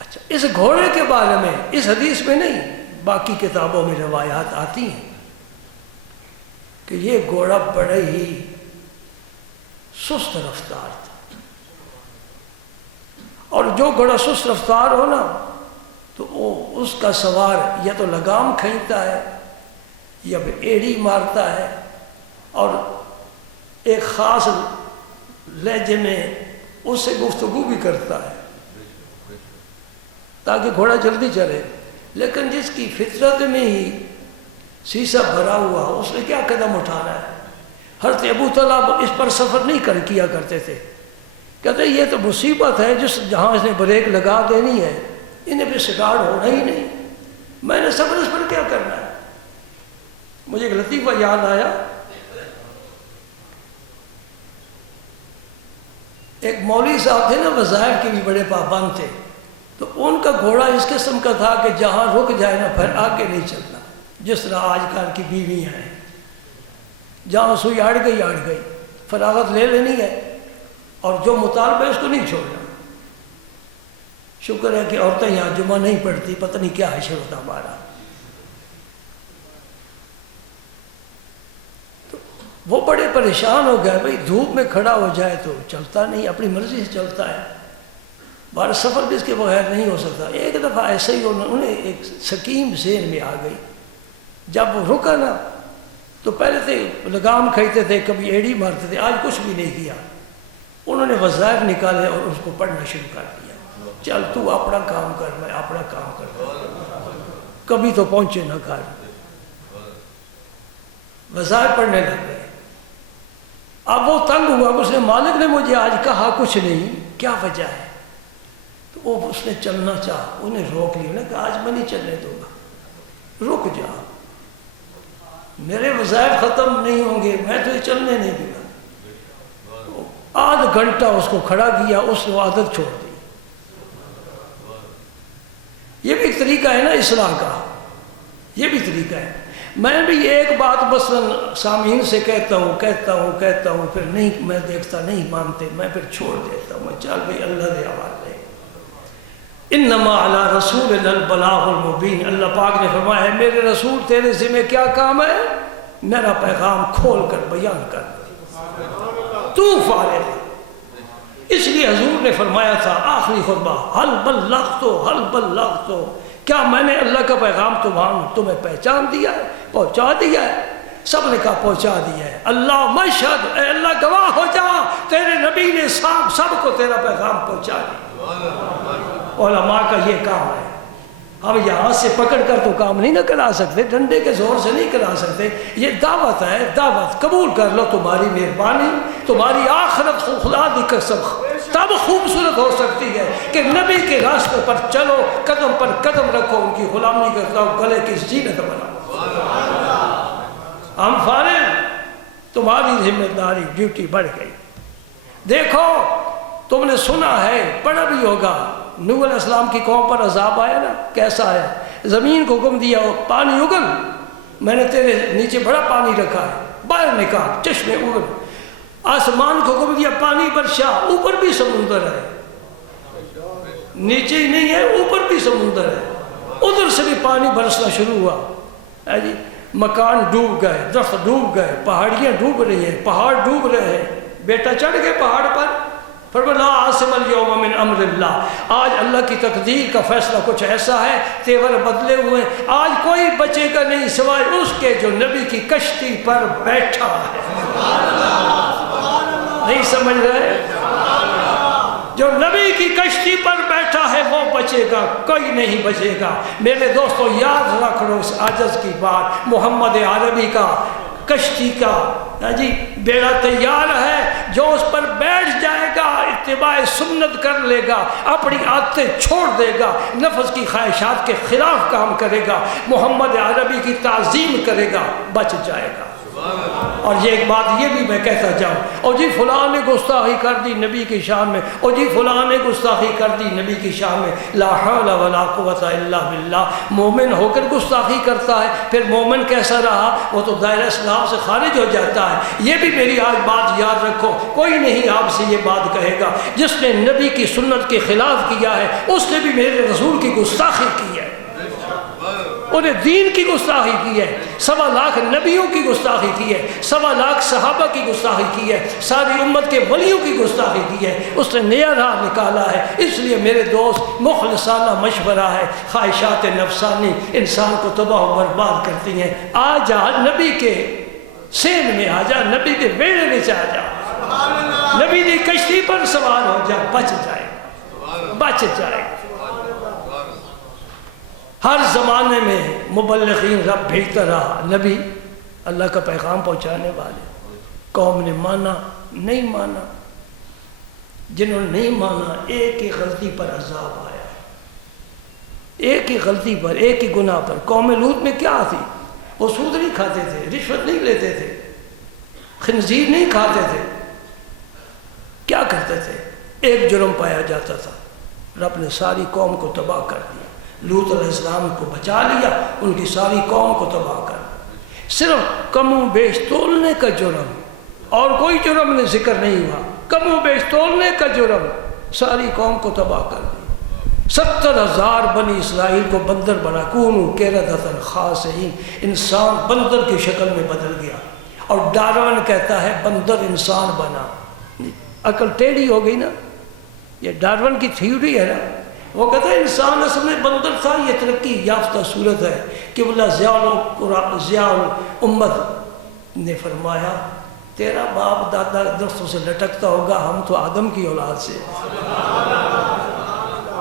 اچھا، اس گھوڑے کے بارے میں اس حدیث میں نہیں، باقی کتابوں میں روایات آتی ہیں کہ یہ گھوڑا بڑے ہی سست رفتار تھا، اور جو گھوڑا سست رفتار ہو نا تو وہ اس کا سوار یا تو لگام کھینچتا ہے یا پھر ایڑی مارتا ہے، اور ایک خاص لہجے میں اس سے گفتگو بھی کرتا ہے تاکہ گھوڑا جلدی چلے۔ لیکن جس کی فطرت میں ہی سیسا بھرا ہوا، اس نے کیا قدم اٹھانا ہے؟ حضرت ابو طلحہ اس پر سفر نہیں کیا کرتے تھے، کہتے یہ تو مصیبت ہے، جہاں اس نے بریک لگا دینی ہے انہیں پہ سٹارٹ ہونا ہی نہیں، میں نے سفر اس پر کیا کرنا ہے۔ مجھے ایک لطیفہ یاد آیا، ایک مولوی صاحب تھے نا، وظائف کے بھی بڑے پابند تھے، تو ان کا گھوڑا اس قسم کا تھا کہ جہاں رک جائے نا پھر آگے نہیں چلنا، جس طرح آج کل کی بیویاں ہیں، جہاں سوئی اڑ گئی، فراغت لے لینی ہے، اور جو مطالبہ اس کو نہیں چھوڑنا۔ شکر ہے کہ عورتیں یہاں جمعہ نہیں پڑھتی، پتہ نہیں کیا حشر ہوتا ہمارا۔ تو وہ بڑے پریشان ہو گئے، بھائی دھوپ میں کھڑا ہو جائے تو چلتا نہیں، اپنی مرضی سے چلتا ہے، بار سفر بھی اس کے بغیر نہیں ہو سکتا۔ ایک دفعہ ایسے ہی انہیں ایک سکیم ذہن میں آ گئی، جب وہ رکا نا تو پہلے تھے لگام کھینچتے تھے، کبھی ایڑی مارتے تھے، آج کچھ بھی نہیں کیا۔ انہوں نے وظائف نکالے اور اس کو پڑھنا شروع کر دیا، چل تو اپنا کام کر، میں اپنا کام کرتا ہوں، کبھی تو پہنچے نہ گھر۔ وظائف پڑھنے لگ گئے۔ اب وہ تنگ ہوا، اس نے مالک نے مجھے آج کہا کچھ نہیں، کیا وجہ ہے؟ تو وہ اس نے چلنا چاہا، انہیں روک لیا، کہ آج میں نہیں چلنے دوں گا، رک جا، میرے وظائف ختم نہیں ہوں گے، میں تو یہ چلنے نہیں دوں گا۔ آدھ گھنٹہ اس کو کھڑا کیا، اس نے عادت چھوڑ دی۔ یہ بھی ایک طریقہ ہے نا اصلاح کا، یہ بھی طریقہ ہے۔ میں بھی ایک بات مثلاً سامعین سے کہتا ہوں پھر نہیں، میں دیکھتا نہیں مانتے، میں پھر چھوڑ دیتا ہوں، چل بھائی اللہ دے حوالے۔ انما علی رسولنا البلاغ المبین، اللہ پاک نے فرمایا ہے میرے رسول تیرے ذمہ کیا کام ہے؟ میرا پیغام کھول کر بیان کر، تو فارغ۔ اس لیے حضور نے فرمایا تھا آخری خطبہ، حل بلغت، کیا میں نے اللہ کا پیغام تمہیں پہچان دیا ہے، پہنچا دیا ہے؟ سب نے کہا پہنچا دیا ہے۔ اللہ مشہد، اے اللہ گواہ ہو جا، تیرے نبی نے سب کو تیرا پیغام پہنچا دیا۔ علماء کا یہ کام ہے، ہم یہاں سے پکڑ کر تو کام نہیں نہ کرا سکتے، ڈنڈے کے زور سے نہیں کرا سکتے، یہ دعوت ہے، دعوت قبول کر لو، تمہاری مہربانی، تمہاری آخرت خدا دی قسم تب خوبصورت ہو سکتی ہے کہ نبی کے راستے پر چلو، قدم پر قدم رکھو، ان کی غلامی کرتا ہو، گلے کی زینت بناؤ۔ ہم فارغ، تمہاری ذمہ داری ڈیوٹی بڑھ گئی۔ دیکھو تم نے سنا ہے، پڑھا بھی ہوگا، نوح علیہ السلام کی قوم پر عذاب آیا نا، کیسا آیا؟ زمین کو حکم دیا پانی اگل، میں نے تیرے نیچے بڑا پانی رکھا ہے، باہر نکال چشمے اگل۔ آسمان کو حکم دیا پانی برسا، اوپر بھی سمندر ہے، نیچے ہی نہیں ہے اوپر بھی سمندر ہے، ادھر سے بھی پانی برسنا شروع ہوا جی، مکان ڈوب گئے، درخت ڈوب گئے، پہاڑیاں ڈوب رہی ہیں، پہاڑ ڈوب رہے ہیں، بیٹا چڑھ گئے پہاڑ پر، فرمایا لا عاصم اليوم من امر اللہ، آج اللہ کی تقدیر کا فیصلہ کچھ ایسا ہے، تیور بدلے ہوئے، آج کوئی بچے گا نہیں سوائے اس کے جو نبی کی کشتی پر بیٹھا ہے۔ نہیں سمجھ رہے؟ جو نبی کی کشتی پر بیٹھا ہے وہ بچے گا، کوئی نہیں بچے گا۔ میرے دوستو یاد رکھ لو اس عجز کی بات، محمد عربی کا کشتی کا جی بیڑا تیار ہے، جو اس پر بیٹھ جائے گا اتباع سنت کر لے گا، اپنی عادتیں چھوڑ دے گا، نفس کی خواہشات کے خلاف کام کرے گا، محمد عربی کی تعظیم کرے گا، بچ جائے گا۔ اور یہ ایک بات یہ بھی میں کہتا جاؤں، اور جی فلاں نے گستاخی کر دی نبی کی شان میں، اور جی فلاں نے گستاخی کر دی نبی کی شان میں، لا حول ولا قوت الا باللہ۔ مومن ہو کر گستاخی کرتا ہے، پھر مومن کیسا رہا؟ وہ تو دائرہ اسلام سے خارج ہو جاتا ہے۔ یہ بھی میری آج بات یاد رکھو، کوئی نہیں آپ سے یہ بات کہے گا جس نے نبی کی سنت کے خلاف کیا ہے اس نے بھی میرے رسول کی گستاخی کی ہے، انہیں دین کی گستاخی کی ہے، 1.25 لاکھ نبیوں کی گستاخی کی ہے، 1.25 لاکھ صحابہ کی گستاخی کی ہے، ساری امت کے ولیوں کی گستاخی کی ہے، اس نے نیا راہ نکالا ہے۔ اس لیے میرے دوست مخلصانہ مشورہ ہے، خواہشات نفسانی انسان کو تباہ و برباد کرتی ہیں۔ آ جا نبی کے سین میں، آ جا نبی کے بیڑے میں، آ جا نبی کی کشتی پر سوار ہو جا، بچ جائے۔ ہر زمانے میں مبلغین رب بھیجتا رہا، نبی اللہ کا پیغام پہنچانے والے، قوم نے مانا نہیں مانا، جنہوں نے نہیں مانا ایک ہی غلطی پر عذاب آیا، ایک ہی غلطی پر، ایک ہی گناہ پر۔ قوم لوط میں کیا تھی؟ وہ سود نہیں کھاتے تھے، رشوت نہیں لیتے تھے، خنزیر نہیں کھاتے تھے، کیا کرتے تھے؟ ایک جرم پایا جاتا تھا، رب نے ساری قوم کو تباہ کر دیا۔ لوط علیہ السلام کو بچا لیا، ان کی ساری قوم کو تباہ کر دیا۔ صرف کم و بیش تولنے کا جرم، اور کوئی جرم میں ذکر نہیں ہوا، کم و بیش تولنے کا جرم ساری قوم کو تباہ کر دیا۔ 70,000 بنی اسرائیل کو بندر بنا، کونوا قردۃ خاسئین، انسان بندر کی شکل میں بدل گیا۔ اور ڈارون کہتا ہے بندر انسان بنا، عقل ٹیڑھی ہو گئی نا، یہ ڈارون کی تھیوری ہے نا، وہ کہتا ہے انسان اصل میں بندر تھا، یہ ترقی یافتہ صورت ہے۔ قبلہ ضیاء الامت نے فرمایا تیرا باپ دادا درختوں سے لٹکتا ہوگا، ہم تو آدم کی اولاد سے،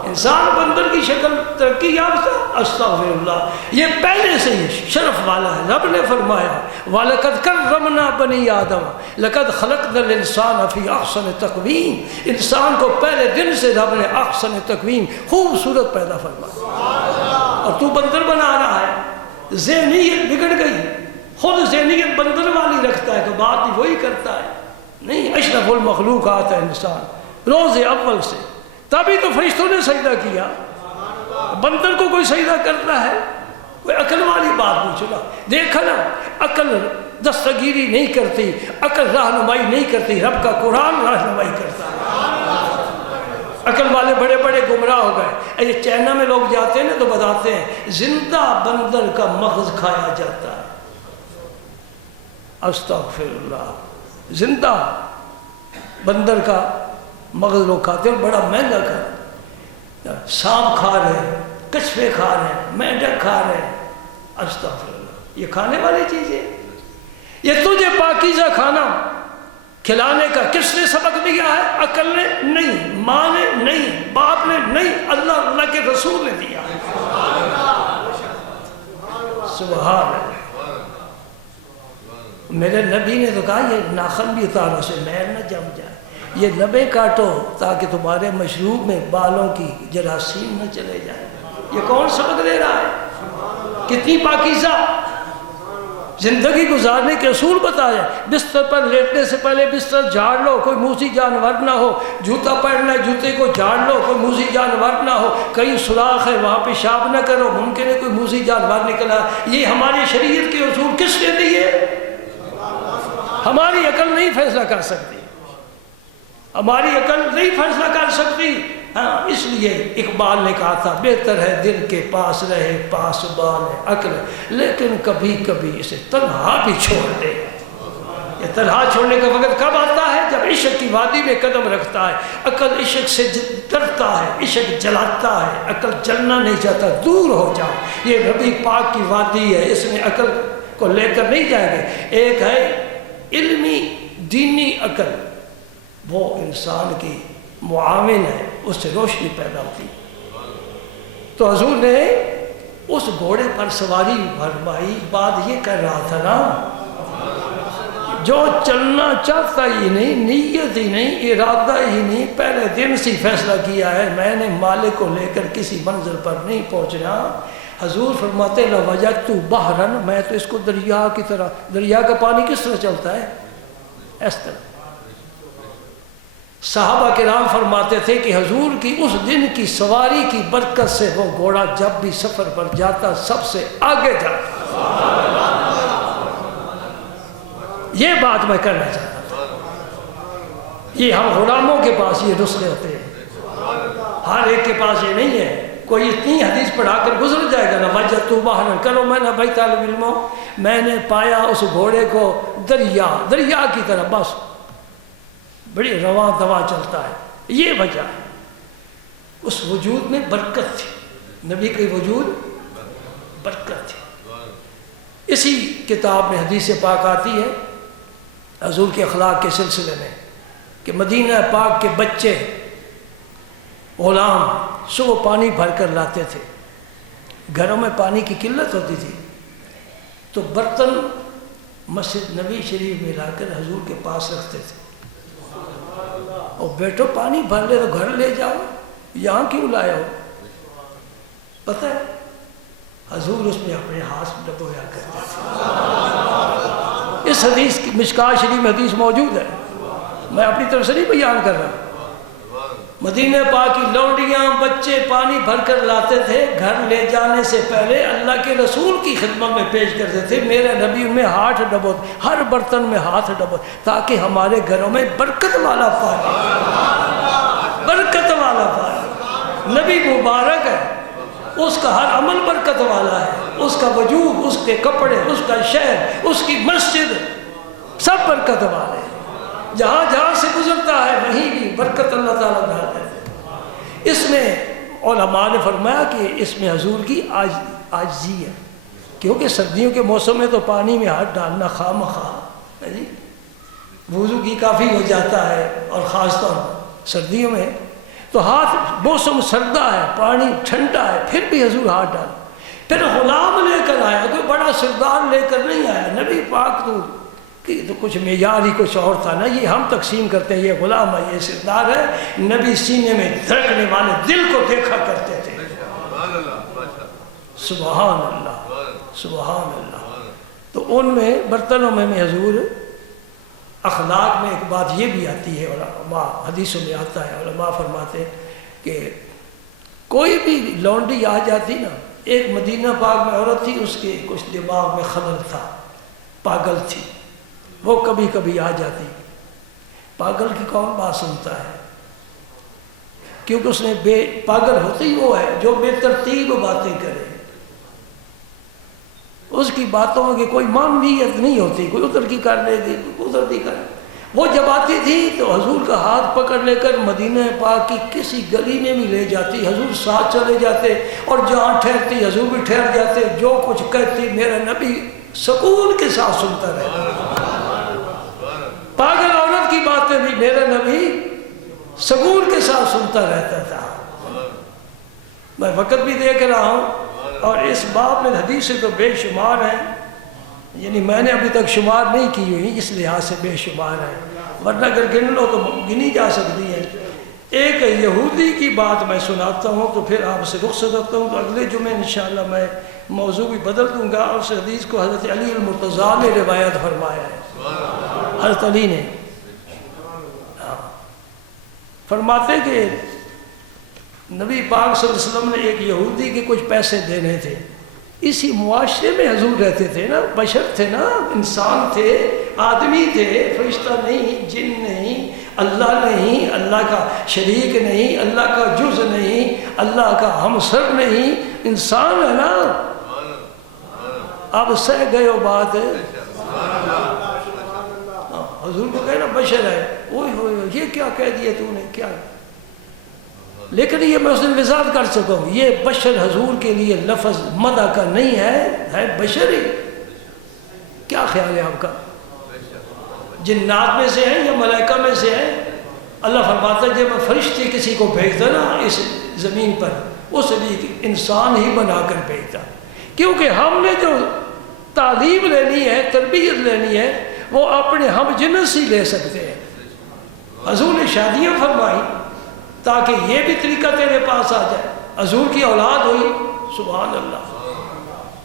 انسان بندر کی شکل ترقی یافتہ، استغفر اللہ، یہ پہلے سے ہی شرف والا ہے۔ رب نے فرمایا وَلَقَدْ كَرَّمْنَا بَنِي آدَمَ لَقَدْ خَلَقْنَا الْإِنسَانَ فِي أَحْسَنِ تَقْوِيمٍ، انسان کو پہلے دن سے رب نے احسن تقویم، خوبصورت پیدا فرمایا، اور تو بندر بنا رہا ہے۔ ذہنیت بگڑ گئی، خود ذہنیت بندر والی رکھتا ہے تو بات بھی وہی کرتا ہے۔ نہیں، اشرف المخلوقات ہے انسان، روز اول سے، تبھی تو فرشتوں نے سجدہ کیا۔ بندر کو کوئی سجدہ کرتا ہے؟ کوئی عقل والی بات پوچھو نا. دیکھا نا، عقل دستگیری نہیں کرتی، عقل رہنمائی نہیں کرتی، رب کا قرآن رہنمائی کرتا ہے. عقل والے بڑے بڑے گمراہ ہو گئے. یہ چائنا میں لوگ جاتے ہیں نا تو بتاتے ہیں زندہ بندر کا مغز کھایا جاتا ہے. استغفر اللہ. زندہ بندر کا مغز لوگ کھاتے ہیں، بڑا مہنگا کھاتے ہیں. سانپ کھا رہے ہیں، کچھوے کھا رہے ہیں، مینڈک کھا رہے ہیں. استغفر اللہ. یہ کھانے والی چیزیں. یہ تجھے پاکیزہ کھانا کھلانے کا کس نے سبق دیا ہے؟ عقل نے نہیں، ماں نے نہیں، باپ نے نہیں، اللہ کے رسول نے دیا. سبحان اللہ. میرے نبی نے تو کہا یہ ناخن بھی اتارو سے مہر نہ جم جائے، یہ لبیں کاٹو تاکہ تمہارے مشروب میں بالوں کی جراثیم نہ چلے جائیں. یہ کون سبق دے رہا ہے؟ کتنی پاکیزہ زندگی گزارنے کے اصول بتایا. بستر پر لیٹنے سے پہلے بستر جھاڑ لو، کوئی موذی جانور نہ ہو. جوتا پہننا ہے، جوتے کو جھاڑ لو، کوئی موذی جانور نہ ہو. کہیں سوراخ ہے وہاں پیشاب نہ کرو، ممکن ہے کوئی موذی جانور نکلا. یہ ہماری شریعت کے اصول کس نے دیے؟ ہماری عقل نہیں فیصلہ کر سکتی، ہماری عقل نہیں فیصلہ کر سکتی. ہاں، اس لیے اقبال نے کہا تھا بہتر ہے دل کے پاس رہے پاسبان عقل، لیکن کبھی کبھی اسے تنہا بھی چھوڑ دے. یہ تنہا چھوڑنے کا وقت کب آتا ہے؟ جب عشق کی وادی میں قدم رکھتا ہے. عقل عشق سے ڈرتا ہے، عشق جلاتا ہے. عقل جلنا نہیں چاہتا، دور ہو جاؤ. یہ نبی پاک کی وادی ہے، اس میں عقل کو لے کر نہیں جائیں گے. ایک ہے علمی دینی عقل، وہ انسان کی معاون ہے، اس سے روشنی پیدا ہوتی. تو حضور نے اس گھوڑے پر سواری فرمائی. بات یہ کر رہا تھا نا، جو چلنا چاہتا ہی نہیں، نیت ہی نہیں، ارادہ ہی نہیں، پہلے دن سے فیصلہ کیا ہے میں نے مالک کو لے کر کسی منزل پر نہیں پہنچنا. حضور فرماتے لوجدت بحرن، میں تو اس کو دریا کی طرح. دریا کا پانی کس طرح چلتا ہے؟ اس طرح. صحابہ کرام فرماتے تھے کہ حضور کی اس دن کی سواری کی برکت سے وہ گھوڑا جب بھی سفر پر جاتا سب سے آگے جاتا. یہ بات میں کرنا چاہتا تھا. یہ ہم غلاموں کے پاس یہ نسخے ہوتے ہیں، ہر ایک کے پاس یہ نہیں ہے. کوئی اتنی حدیث پڑھا کر گزر جائے گا نا وجدت بحرا، کرو میں نے بھائی طالب علموں میں نے پایا اس گھوڑے کو دریا کی طرح، بس بڑی رواں دوا چلتا ہے. یہ وجہ ہے. اس وجود میں برکت تھی، نبی کے وجود برکت تھی. اسی کتاب میں حدیث پاک آتی ہے حضور کے اخلاق کے سلسلے میں کہ مدینہ پاک کے بچے غلام صبح پانی بھر کر لاتے تھے. گھروں میں پانی کی قلت ہوتی تھی تو برتن مسجد نبی شریف میں لا کر حضور کے پاس رکھتے تھے. اور بیٹو پانی بھر لے تو گھر لے جاؤ، یہاں کیوں لائے ہو؟ پتہ ہے حضور اس میں اپنے ہاتھ ڈبویا کرتے تھے. اس حدیث کی مشکاہ شریف میں حدیث موجود ہے، میں اپنی طرف سے نہیں بیان کر رہا. مدینہ پاک کی لونڈیاں بچے پانی بھر کر لاتے تھے، گھر لے جانے سے پہلے اللہ کے رسول کی خدمت میں پیش کرتے تھے. میرا نبی ان میں ہاتھ ڈبو، ہر برتن میں ہاتھ ڈبو، تاکہ ہمارے گھروں میں برکت والا پانی، برکت والا پانی. نبی مبارک ہے، اس کا ہر عمل برکت والا ہے، اس کا وجود، اس کے کپڑے، اس کا شہر، اس کی مسجد سب برکت والے. جہاں جہاں سے گزرتا ہے وہیں بھی برکت اللہ تعالیٰ ڈالتے ہیں. اس میں علماء نے فرمایا کہ اس میں حضور کی عاجزی ہے، کیونکہ سردیوں کے موسم میں تو پانی میں ہاتھ ڈالنا خواہ مخواہ جی وضو کی کافی ہو جاتا ہے، اور خاص طور پر سردیوں میں تو ہاتھ، موسم سردہ ہے، پانی ٹھنڈا ہے، پھر بھی حضور ہاتھ ڈال. پھر غلام لے کر آیا، کوئی بڑا سردار لے کر نہیں آیا. نبی پاک تو کچھ معیار ہی کچھ اور تھا نا. یہ ہم تقسیم کرتے ہیں، یہ غلام ہے، یہ سردار ہے. نبی سینے میں دھڑکنے والے دل کو دیکھا کرتے تھے. سبحان اللہ، سبحان اللہ. تو ان میں برتنوں میں حضور اخلاق میں ایک بات یہ بھی آتی ہے، علماء حدیثوں میں آتا ہے، علماء فرماتے کہ کوئی بھی لونڈی آ جاتی نا، ایک مدینہ پاک میں عورت تھی، اس کے کچھ دماغ میں خلل تھا، پاگل تھی، وہ کبھی کبھی آ جاتی. پاگل کی کون بات سنتا ہے؟ کیونکہ اس نے پاگل ہوتی وہ ہے جو بے ترتیب باتیں کرے، اس کی باتوں کی کوئی معنویت نہیں ہوتی، کوئی ادھر کی کر لے گی، کوئی ادھر کی کر. وہ جب آتی تھی تو حضور کا ہاتھ پکڑ لے کر مدینہ پاک کی کسی گلی میں بھی لے جاتی، حضور ساتھ چلے جاتے، اور جہاں ٹھہرتی حضور بھی ٹھہر جاتے. جو کچھ کہتی میرا نبی سکون کے ساتھ سنتا رہتا. پاگل عورت کی باتیں بھی میرا نبی سکون کے ساتھ سنتا رہتا تھا. میں وقت بھی دیکھ رہا ہوں، اور اس باب میں حدیثیں تو بے شمار ہیں، یعنی میں نے ابھی تک شمار نہیں کی ہوئی، اس لحاظ سے بے شمار ہیں، ورنہ اگر گن لو تو گنی جا سکتی ہیں. ایک یہودی کی بات میں سناتا ہوں تو پھر آپ سے رخصت ہوتا ہوں. تو اگلے جمعے انشاءاللہ میں موضوع بھی بدل دوں گا. اور اس حدیث کو حضرت علی المرتضیٰ نے روایت فرمایا ہے. حضرت علی نے فرماتے کہ نبی پاک صلی اللہ علیہ وسلم نے ایک یہودی کے کچھ پیسے دینے تھے. اسی معاشرے میں حضور رہتے تھے نا، بشر تھے نا، انسان تھے، آدمی تھے، فرشتہ نہیں، جن نہیں، اللہ نہیں، اللہ کا شریک نہیں، اللہ کا جز نہیں، اللہ کا ہمسر نہیں، انسان ہے نا. اب سہ گئے ہو بات ہے. حضور کو کہنا بشر ہے، یہ کیا کہہ دیا تو نے، کیا؟ لیکن یہ میں اس دن وضاحت کر سکا ہوں، یہ بشر حضور کے لیے لفظ مدح کا نہیں ہے بشر ہی. کیا خیال ہے آپ کا؟ جنات میں سے ہیں یا ملائکہ میں سے ہیں؟ اللہ فرماتا ہے جب میں فرشتے کسی کو بھیجتا نا اس زمین پر، اس لیے انسان ہی بنا کر بھیجتا. کیونکہ ہم نے جو تعلیم لینی ہے، تربیت لینی ہے، وہ اپنے ہم جنس ہی لے سکتے ہیں. حضور نے شادیاں فرمائی تاکہ یہ بھی طریقہ تیرے پاس آ جائے. حضور کی اولاد ہوئی، سبحان اللہ.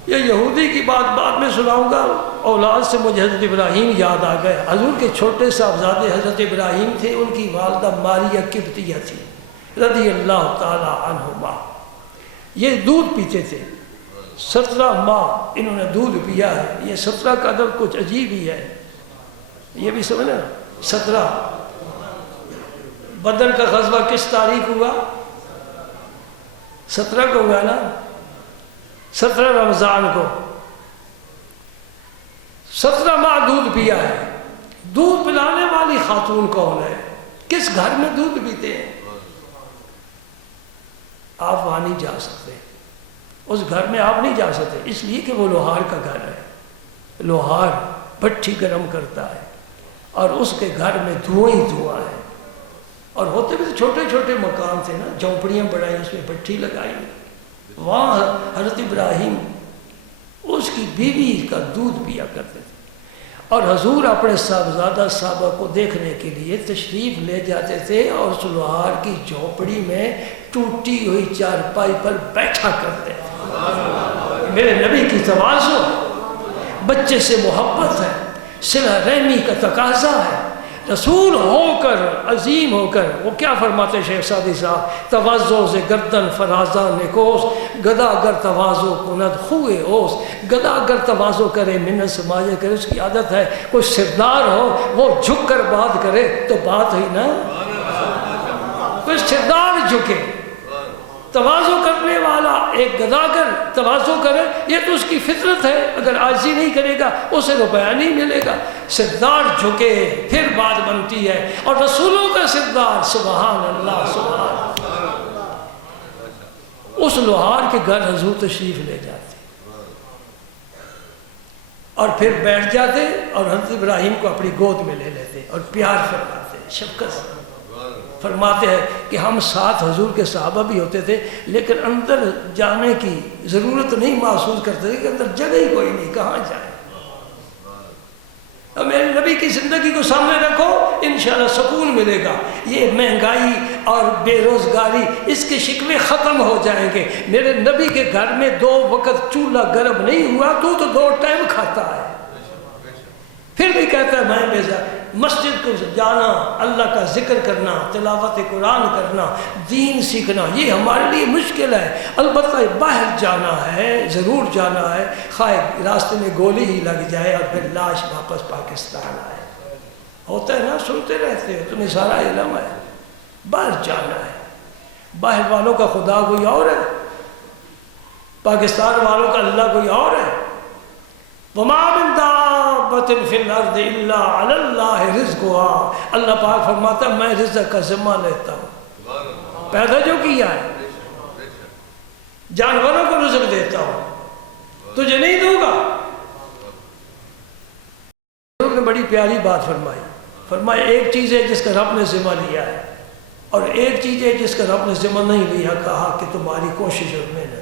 یہ یہودی کی بات بعد میں سناؤں گا. اولاد سے مجھے حضرت ابراہیم یاد آ گئے. حضور کے چھوٹے صاحبزادے حضرت ابراہیم تھے، ان کی والدہ ماریہ قبطیہ تھی رضی اللہ تعالی عنہما. یہ دودھ پیتے تھے، 17 ماہ انہوں نے دودھ پیا ہے. یہ 17 کا عدد کچھ عجیب ہی ہے، یہ بھی سمجھنا. 17 بدر کا غزوہ کس تاریخ ہوا؟ 17 کو ہوا نا، 17 رمضان کو. 17 ماہ دودھ پیا ہے. دودھ پلانے والی خاتون کون ہے؟ کس گھر میں دودھ پیتے ہیں؟ آپ وہاں نہیں جا سکتے، اس گھر میں آپ نہیں جا سکتے، اس لیے کہ وہ لوہار کا گھر ہے. لوہار بھٹی گرم کرتا ہے اور اس کے گھر میں دھواں ہی دھواں ہے. اور ہوتے بھی چھوٹے چھوٹے مکان تھے نا، جھونپڑیاں بڑھائی، اس میں بھٹی لگائی. وہاں حضرت ابراہیم اس کی بیوی کا دودھ پیا کرتے تھے. اور حضور اپنے صاحبزادہ صاحبہ کو دیکھنے کے لیے تشریف لے جاتے تھے اور اس لوہار کی جھونپڑی میں ٹوٹی ہوئی چارپائی پر بیٹھا کرتے تھے. میرے نبی کی تواضع، بچے سے محبت ہے، صلہ رحمی کا تقاضا ہے. رسول ہو کر، عظیم ہو کر، وہ کیا فرماتے شیخ سعدی صاحب؟ تواضع سے گردن فرازہ نکوس، گدا اگر تواضع کند خوئے اوس. گدا اگر تواضع کرے منت سے ماجے کرے، اس کی عادت ہے. کوئی سردار ہو وہ جھک کر بات کرے تو بات ہوئی نا. کوئی سردار جھکے، تواضع کرنے والا ایک گدا کر تواضع کرے، یہ تو اس کی فطرت ہے. اگر عاجزی نہیں کرے گا اسے روپیہ نہیں ملے گا. سردار جھکے پھر بات بنتی ہے. اور رسولوں کا سردار، سبحان اللہ سبحان اللہ. اس لوہار کے گھر حضور تشریف لے جاتے اور پھر بیٹھ جاتے اور حضرت ابراہیم کو اپنی گود میں لے لیتے اور پیار فرماتے، شفقت سے فرماتے ہیں کہ ہم ساتھ حضور کے صحابہ بھی ہوتے تھے، لیکن اندر جانے کی ضرورت نہیں محسوس کرتے تھے کہ اندر جگہ ہی کوئی نہیں، کہاں جائیں. اور میرے نبی کی زندگی کو سامنے رکھو، انشاءاللہ سکون ملے گا. یہ مہنگائی اور بے روزگاری، اس کے شکوے ختم ہو جائیں گے. میرے نبی کے گھر میں 2 وقت چولہا گرم نہیں ہوا تو 2 ٹائم کھاتا ہے، پھر بھی کہتا ہے میں بیزار. مسجد کو جانا، اللہ کا ذکر کرنا، تلاوت قرآن کرنا، دین سیکھنا، یہ ہمارے لیے مشکل ہے۔ البتہ باہر جانا ہے، ضرور جانا ہے، خواہ راستے میں گولی ہی لگ جائے اور پھر لاش واپس پاکستان آئے۔ ہوتا ہے نا، سنتے رہتے ہو، تمہیں سارا علم ہے۔ باہر جانا ہے، باہر والوں کا خدا کوئی اور ہے، پاکستان والوں کا اللہ کوئی اور ہے۔ وَمَا مِن دَابَّةٍ فِي الْأَرْضِ إِلَّا عَلَى اللَّهِ رِزْقُهَا، اللہ پاک فرماتا ہے میں رزق کا ذمہ لیتا ہوں، پیدا جو کیا ہے، جانوروں کو رزق دیتا ہوں، تجھے نہیں دوں گا۔ لوگ نے بڑی پیاری بات فرمائی، فرمایا ایک چیز ہے جس کا رب نے ذمہ لیا ہے، اور ایک چیز ہے جس کا رب نے ذمہ نہیں لیا، کہا کہ تمہاری کوشش اور محنت۔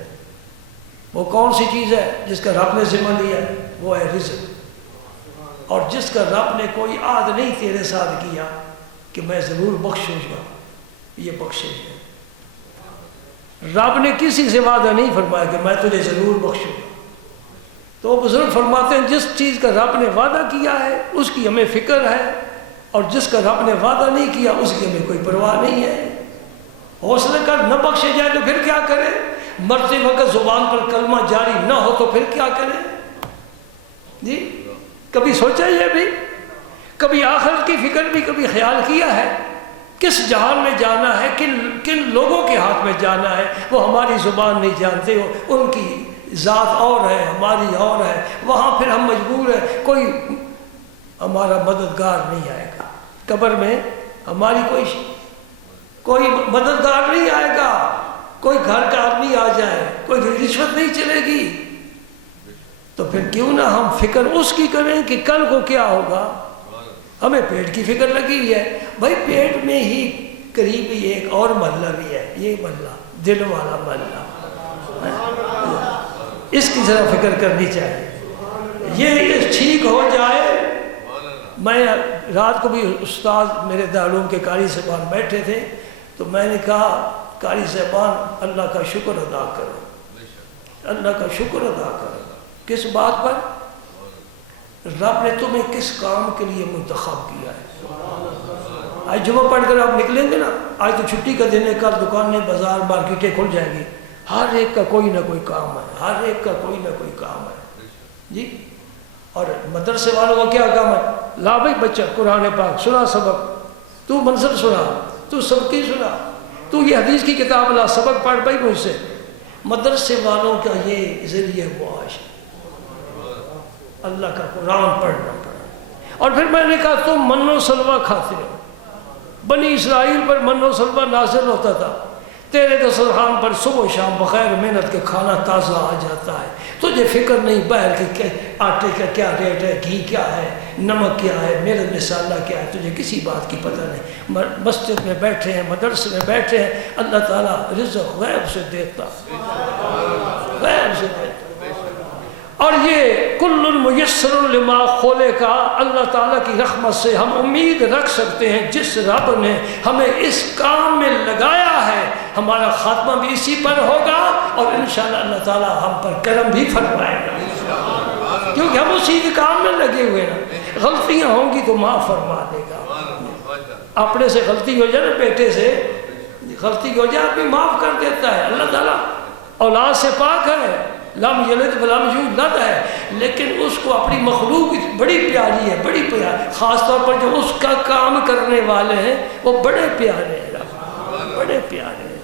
وہ کون سی چیز ہے جس کا رب نے ذمہ لیا ہے؟ وہ ہے رزق۔ اور جس کا رب نے کوئی عہد نہیں تیرے ساتھ کیا کہ میں ضرور بخشوں گا، یہ بخشش ہے۔ رب نے کسی سے وعدہ نہیں فرمایا کہ میں تجھے ضرور بخشوں گا۔ تو بزرگ فرماتے ہیں جس چیز کا رب نے وعدہ کیا ہے اس کی ہمیں فکر ہے، اور جس کا رب نے وعدہ نہیں کیا اس کی ہمیں کوئی پرواہ نہیں ہے۔ حوصلہ کر، نہ بخشے جائے تو پھر کیا کرے؟ مرتے وقت زبان پر کلمہ جاری نہ ہو تو پھر کیا کرے؟ جی کبھی سوچا یہ بھی؟ کبھی آخرت کی فکر بھی کبھی خیال کیا ہے؟ کس جہان میں جانا ہے، کن لوگوں کے ہاتھ میں جانا ہے، وہ ہماری زبان نہیں جانتے، ان کی ذات اور ہے، ہماری اور ہے، وہاں پھر ہم مجبور ہیں، کوئی ہمارا مددگار نہیں آئے گا، قبر میں ہماری کوئی مددگار نہیں آئے گا، کوئی گھر کا آدمی آ جائے، کوئی رشوت نہیں چلے گی، تو پھر کیوں نہ ہم فکر اس کی کریں کہ کل کو کیا ہوگا۔ ہمیں پیٹ کی فکر لگی ہوئی ہے، بھائی پیٹ میں ہی قریب ہی ایک اور محلہ بھی ہے، یہ محلہ دل والا محلہ، اس کی ذرا فکر کرنی چاہیے، یہ ٹھیک ہو جائے۔ میں رات کو بھی استاد میرے دارالعلوم کے قاری صاحبان بیٹھے تھے، تو میں نے کہا قاری صاحبان اللہ کا شکر ادا کرو، اللہ کا شکر ادا کرو۔ کس بات پر؟ رب نے تمہیں کس کام کے لیے منتخب کیا ہے۔ آج جمعہ پڑھ کر آپ نکلیں گے نا، آج تو چھٹی کا دن ہے، کل دکانیں بازار مارکیٹیں کھل جائیں گی، ہر ایک کا کوئی نہ کوئی کام ہے، ہر ایک کا کوئی نہ کوئی کام ہے جی۔ اور مدرسے والوں کا کیا کام ہے؟ لا بھائی بچہ قرآن پاک سنا، سبق تو منظر سنا، تو سبقی سنا، تو یہ حدیث کی کتاب لا، سبق پڑھ بھائی مجھ سے۔ مدرسے والوں کا یہ ذریعہ معاش، اللہ کا قرآن پڑھنا پڑا۔ اور پھر میں نے کہا تم من و سلوہ کھاتے ہو، بنی اسرائیل پر من و سلوہ نازل ہوتا تھا، تیرے دسترخوان پر صبح و شام بغیر محنت کے کھانا تازہ آ جاتا ہے، تجھے فکر نہیں باہر کے آٹے کا کیا ریٹ ہے، گھی کیا ہے، نمک کیا ہے، مرچ مسالہ کیا ہے، تجھے کسی بات کی پتہ نہیں۔ مسجد میں بیٹھے ہیں، مدرسے میں بیٹھے ہیں، اللہ تعالیٰ رزق غیب سے دیتا، غیب سے دیتا۔ اور یہ کل میسر لما خلق کا اللہ تعالیٰ کی رحمت سے ہم امید رکھ سکتے ہیں، جس رب نے ہمیں اس کام میں لگایا ہے ہمارا خاتمہ بھی اسی پر ہوگا، اور انشاءاللہ اللہ تعالیٰ ہم پر کرم بھی فرمائے گا، کیونکہ ہم اسی کام میں لگے ہوئے ہیں۔ غلطیاں ہوں گی تو معاف فرما دے گا، اپنے سے غلطی ہو جائے، بیٹے سے غلطی ہو جائے آدمی معاف کر دیتا ہے۔ اللہ تعالیٰ اولاد سے پاک ہے، لم یلد ولم یولد ہے، لیکن اس کو اپنی مخلوق بڑی پیاری ہے، بڑی پیاری، خاص طور پر جو اس کا کام کرنے والے ہیں وہ بڑے پیارے ہیں، بڑے پیارے ہیں۔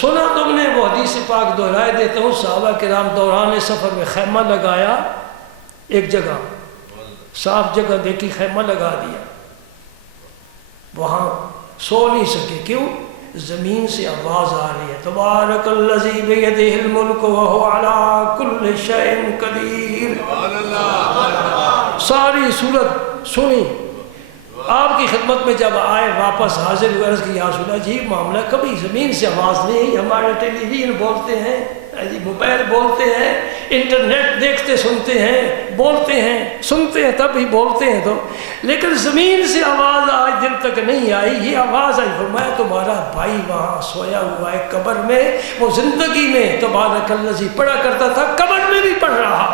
سنا تم نے وہ حدیث پاک دہرائے دیتا ہوں، صحابہ کرام دوران سفر میں خیمہ لگایا، ایک جگہ صاف جگہ دیکھی، خیمہ لگا دیا، وہاں سو نہیں سکے، کیوں؟ زمین سے آواز آ رہی ہے، تبارک الذی بیدہ الملک وہو علی کل شیء قدیر۔ ساری صورت سنی، آپ کی خدمت میں جب آئے واپس حاضر ہوئے، عرض کی یا رسول اللہ جی معاملہ کبھی زمین سے آواز نہیں، ہمارے ٹیلی ویژن بولتے ہیں جی، موبائل بولتے ہیں، انٹرنیٹ دیکھتے سنتے ہیں، بولتے ہیں سنتے ہیں تب ہی بولتے ہیں، تو لیکن زمین سے آواز آج دن تک نہیں آئی، یہ آواز آئی۔ فرمایا تمہارا بھائی وہاں سویا ہوا ہے قبر میں، وہ زندگی میں تبارک الذی پڑھا کرتا تھا، قبر میں بھی پڑھ رہا،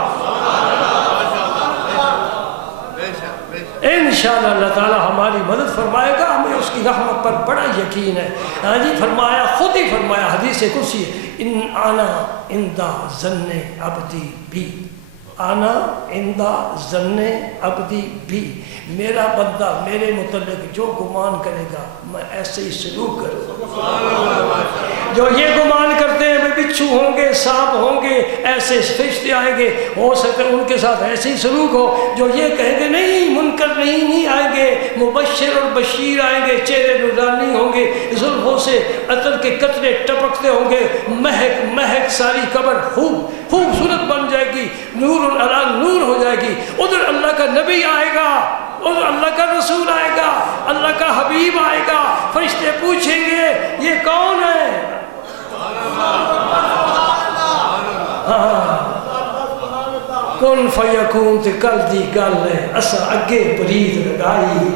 انشاءاللہ اللہ تعالیٰ ہماری مدد فرمائے گا، ہمیں اس کی رحمت پر بڑا یقین ہے۔ ہاں جی، فرمایا، خود ہی فرمایا، حدیث قدسی، ان انا عند ظن عبدی بھی، انا عند ظن عبدی بھی، میرا بندہ میرے متعلق جو گمان کرے گا میں ایسے ہی سلوک کروں۔ جو یہ گمان کرتے ہیں کہ بچھو ہوں گے، سانپ ہوں گے، ایسے فرشتے آئیں گے، ہو سکتا ہے ان کے ساتھ ایسے ہی سلوک ہو۔ جو یہ کہیں گے نہیں منکر نہیں آئیں گے، مبشر اور بشیر آئیں گے، چہرے نورانی ہوں گے، زلفوں سے عطر کے قطرے ٹپکتے ہوں گے، مہک مہک ساری قبر خوبصورت بن جائے گی، نور علی نور ہو جائے گی۔ ادھر اللہ کا نبی آئے گا، ادھر اللہ کا رسول آئے گا، اللہ کا حبیب آئے گا، فرشتے پوچھیں گے یہ کون ہے؟ کن فیکون تے کل دی گل ہے، اسا اگے برید لگائی۔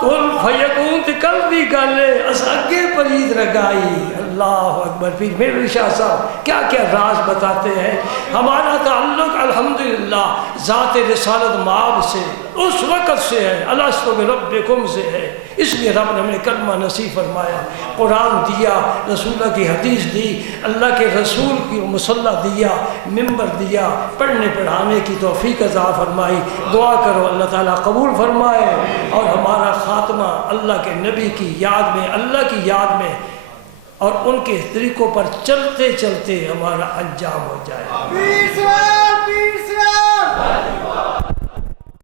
کن فیکون تے کل دی گل ہے، اسا اگے برید لگائی۔ اللہ اکبر۔ پھر میرے شاہ صاحب کیا کیا راز بتاتے ہیں۔ ہمارا تعلق الحمدللہ ذات رسالت مآب سے اس وقت سے ہے، الست بربکم سے ہے، اس لیے رب نے ہمیں کلمہ نصیب فرمایا، قرآن دیا، رسول اللہ کی حدیث دی، اللہ کے رسول کی مصلح دیا، ممبر دیا، پڑھنے پڑھانے کی توفیق عطا فرمائی۔ دعا کرو اللہ تعالیٰ قبول فرمائے اور ہمارا خاتمہ اللہ کے نبی کی یاد میں، اللہ کی یاد میں اور ان کے طریقوں پر چلتے چلتے ہمارا انجام ہو جائے۔